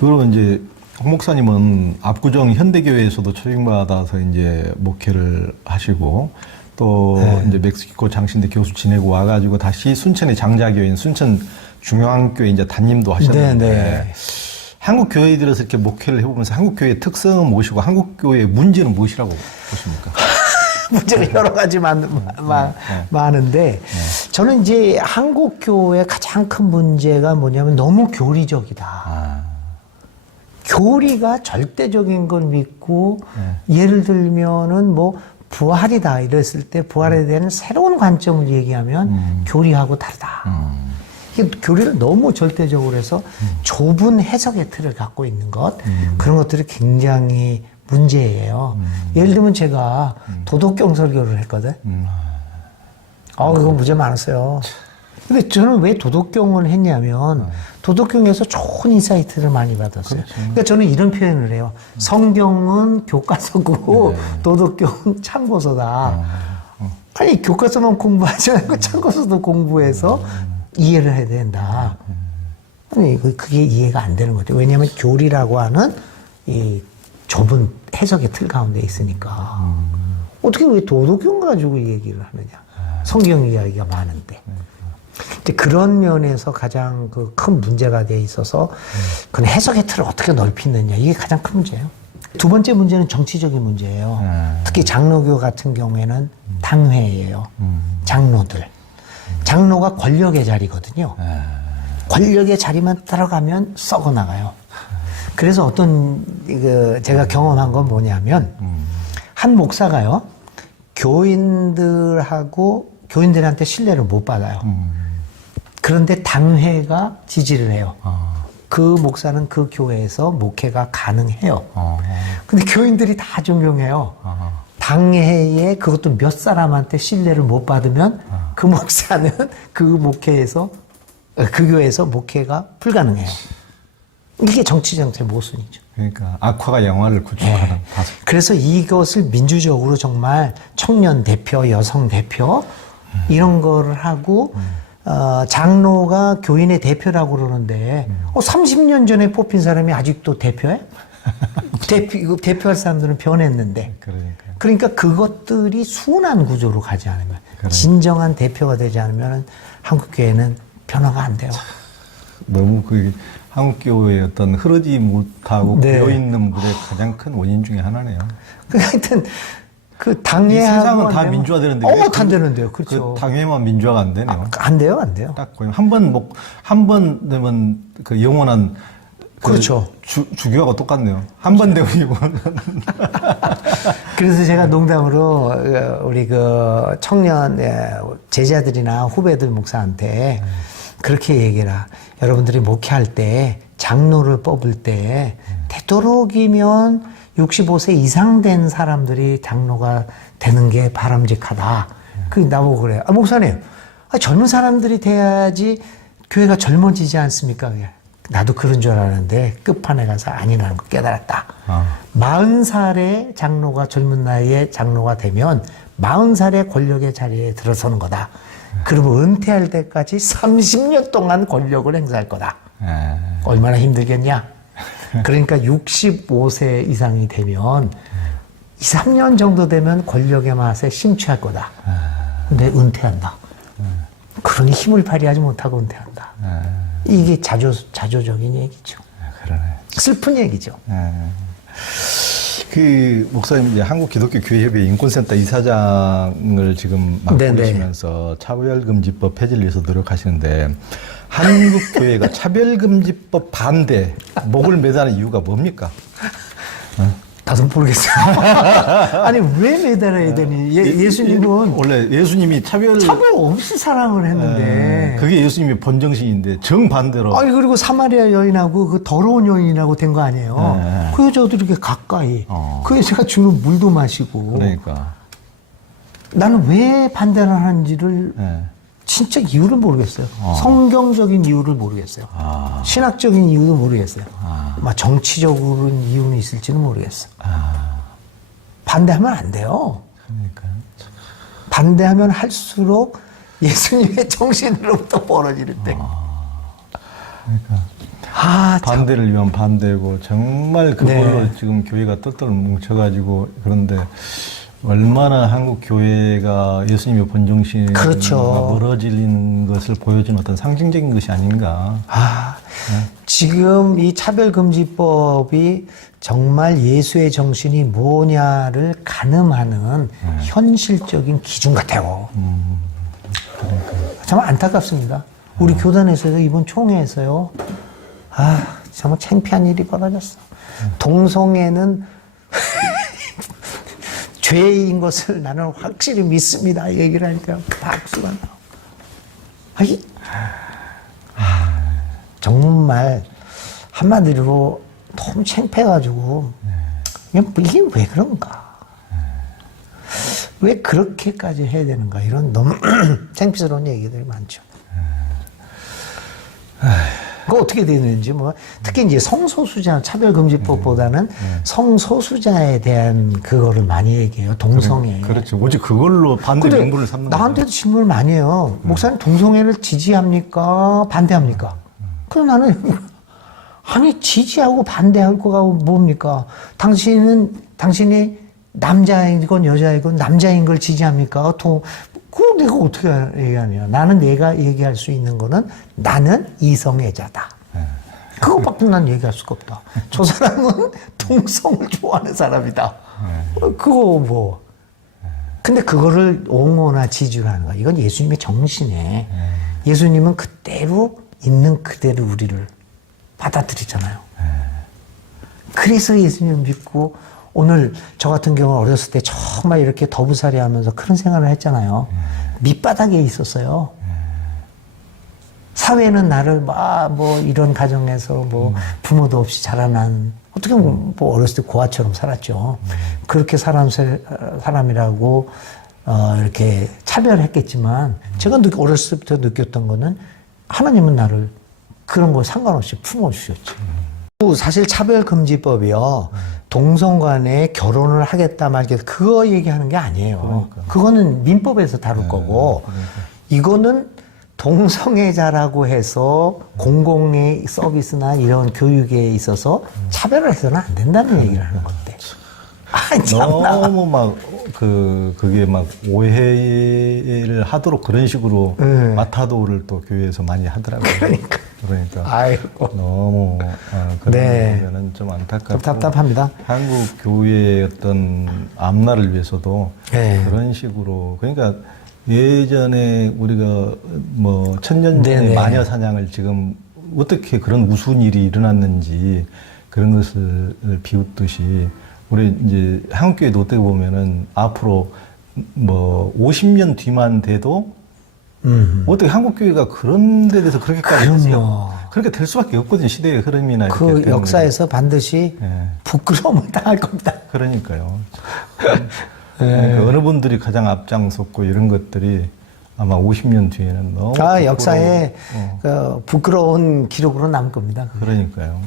그리고 이제 홍 목사님은 압구정 현대교회에서도 초청받아서 이제 목회를 하시고 또 이제 멕시코 장신대 교수 지내고 와가지고 다시 순천의 장자교회인 순천 중앙교회 이제 담임도 하셨는데 한국 교회에 들어서 이렇게 목회를 해보면서 한국 교회의 특성은 무엇이고 한국 교회의 문제는 무엇이라고 보십니까? 문제가 여러 가지 많은데 저는 이제 한국 교회의 가장 큰 문제가 뭐냐면 너무 교리적이다. 교리가 절대적인 걸 믿고 예를 들면은 뭐 부활이다 이랬을 때 부활에 대한 새로운 관점을 얘기하면 교리하고 다르다. 이게 교리를 너무 절대적으로 해서 좁은 해석의 틀을 갖고 있는 것 그런 것들이 굉장히 문제예요. 예를 들면 제가 도덕경 설교를 했거든. 그건 문제 많았어요. 근데 저는 왜 도덕경을 했냐면 도덕경에서 좋은 인사이트를 많이 받았어요. 그러니까 저는 이런 표현을 해요. 성경은 교과서고 도덕경은 참고서다. 아니 교과서만 공부하지 말고 참고서도 공부해서 이해를 해야 된다. 아니 그게 이해가 안 되는 거죠. 왜냐하면 교리라고 하는 이 좁은 해석의 틀 가운데 있으니까 어떻게 왜 도덕경 가지고 이 얘기를 하느냐. 성경 이야기가 많은데. 이제 그런 면에서 가장 그 큰 문제가 돼 있어서 그 해석의 틀을 어떻게 넓히느냐 이게 가장 큰 문제예요. 두 번째 문제는 정치적인 문제예요. 특히 장로교 같은 경우에는 당회예요. 장로들. 장로가 권력의 자리거든요. 권력의 자리만 들어가면 썩어 나가요. 그래서 어떤 제가 경험한 건 뭐냐면 한 목사가요 교인들한테 신뢰를 못 받아요. 그런데 당회가 지지를 해요. 그 목사는 그 교회에서 목회가 가능해요. 근데 교인들이 다 존경해요. 당회에 그것도 몇 사람한테 신뢰를 못 받으면 그 목사는 그 교회에서 목회가 불가능해요. 이게 정치 정책의 모순이죠. 그러니까 악화가 양화를 구축하는 그래서 이것을 민주적으로 정말 청년 대표, 여성 대표 이런 거를 하고 장로가 교인의 대표라고 그러는데 30년 전에 뽑힌 사람이 아직도 대표해? 대표할 사람들은 변했는데 그러니까 그것들이 순환 구조로 가지 않으면 진정한 대표가 되지 않으면 한국 교회는 변화가 안 돼요. 너무 한국 교회의 어떤 흐르지 못하고 고여있는 물의 가장 큰 원인 중에 하나네요. 하여튼 그 당회 세상은 다 민주화되는데 안 되는데요. 그렇죠. 그 당회만 민주화가 안 되네요. 안 돼요. 딱 한번 되면 그 영원한 그렇죠. 주교하고 똑같네요. 한 번 되면 영원한. 그래서 제가 농담으로 우리 그 청년 제자들이나 후배들 목사한테 그렇게 얘기해라. 여러분들이 목회할 때 장로를 뽑을 때 되도록이면 65세 이상 된 사람들이 장로가 되는 게 바람직하다. 나보고 그래요. 목사님, 젊은 사람들이 돼야지 교회가 젊어지지 않습니까? 나도 그런 줄 알았는데 끝판에 가서 아니라는 걸 깨달았다. 40살의 장로가 젊은 나이에 장로가 되면 40살의 권력의 자리에 들어서는 거다. 그러면 은퇴할 때까지 30년 동안 권력을 행사할 거다. 얼마나 힘들겠냐? 그러니까 65세 이상이 되면 2, 3년 정도 되면 권력의 맛에 심취할 거다. 근데 은퇴한다. 그러니 힘을 발휘하지 못하고 은퇴한다. 이게 자조적인 얘기죠. 그러네. 슬픈 얘기죠. 그 목사님 이제 한국기독교교회협의 인권센터 이사장을 지금 맡고계시면서 차별금지법 폐지를 위해서 노력하시는데 한국교회가 차별금지법 반대 목을 매다는 이유가 뭡니까? 나도 모르겠어요. 아니 왜 매달아야 되니? 예수님은 원래 예수님이 차별 없이 사랑을 했는데 그게 예수님의 본정신인데 정반대로 아니 그리고 사마리아 여인하고 그 더러운 여인이라고 된 거 아니에요. 그 여자도 이렇게 가까이 그 여자가 주는 물도 마시고 그러니까 나는 왜 반대를 하는지를 진짜 이유를 모르겠어요. 성경적인 이유를 모르겠어요. 신학적인 이유도 모르겠어요. 막 정치적으로는 이유는 있을지는 모르겠어. 반대하면 안 돼요. 그러니까 반대하면 할수록 예수님의 정신으로부터 벌어지는 때. 그러니까 반대를 위한 반대고 정말 그걸로 지금 교회가 똘똘 뭉쳐가지고 그런데 얼마나 한국 교회가 예수님의 본정신과 그렇죠. 멀어지는 것을 보여주는 어떤 상징적인 것이 아닌가. 지금 이 차별금지법이 정말 예수의 정신이 뭐냐를 가늠하는 현실적인 기준 같아요. 정말 안타깝습니다. 우리 교단에서도 이번 총회에서요. 정말 창피한 일이 벌어졌어. 동성애는 죄인 것을 나는 확실히 믿습니다. 이 얘기를 하니까 박수가 나와. 정말 한마디로 너무 창피해가지고 이게 왜 그런가? 왜 그렇게까지 해야 되는가? 이런 너무 창피스러운 얘기들이 많죠. 그 어떻게 되는지 뭐 특히 이제 성소수자 차별금지법보다는 성소수자에 대한 그거를 많이 얘기해요. 동성애. 그렇죠. 오직 그걸로 반대 명분을 삼는 거죠. 나한테도 질문을 많이 해요. 목사님 동성애를 지지합니까? 반대합니까? 그래서 나는 아니 지지하고 반대할 거가 뭡니까? 당신이 남자이건 여자이건 남자인 걸 지지합니까? 그걸 내가 어떻게 얘기하냐. 나는 내가 얘기할 수 있는 거는 나는 이성애자다. 그것밖에 난 얘기할 수가 없다. 저 사람은 동성을 좋아하는 사람이다. 그거 뭐. 근데 그거를 옹호나 지지를 하는 거야. 이건 예수님의 정신에 예수님은 그대로 있는 그대로 우리를 받아들이잖아요. 그래서 예수님을 믿고 오늘 저 같은 경우는 어렸을 때 정말 이렇게 더부살이 하면서 그런 생활을 했잖아요. 밑바닥에 있었어요. 사회는 나를 뭐 이런 가정에서 뭐 부모도 없이 자라난 어떻게 보면 뭐 어렸을 때 고아처럼 살았죠. 그렇게 사람이라고 이렇게 차별했겠지만 제가 어렸을 때부터 느꼈던 거는 하나님은 나를 그런 거 상관없이 품어주셨죠. 사실 차별금지법이요. 동성 간에 결혼을 하겠다 말겠다 그거 얘기하는 게 아니에요. 그러니까. 그거는 민법에서 다룰 거고 이거는 동성애자라고 해서 공공의 서비스나 이런 교육에 있어서 차별을 해서는 안 된다는 얘기를 하는 건데. 너무 막 그게 막 오해를 하도록 그런 식으로 마타도를 또 교회에서 많이 하더라고요. 그러니까 아이고. 너무 그런 면은 좀 안타깝고 좀 답답합니다. 한국 교회의 어떤 앞날을 위해서도 그런 식으로 그러니까 예전에 우리가 뭐 천년전의 마녀 사냥을 지금 어떻게 그런 우스운 일이 일어났는지 그런 것을 비웃듯이 우리 이제 한국교회도 어떻게 보면은 앞으로 뭐 50년 뒤만 돼도 어떻게 한국교회가 그런 데 대해서 그렇게까지 그렇게 될 수밖에 없거든요. 시대의 흐름이나 그 역사에서 반드시 부끄러움을 당할 겁니다. 그러니까요. 그러니까 어느 분들이 가장 앞장섰고 이런 것들이 아마 50년 뒤에는 너무 역사에 그 부끄러운 기록으로 남을 겁니다. 그러니까요.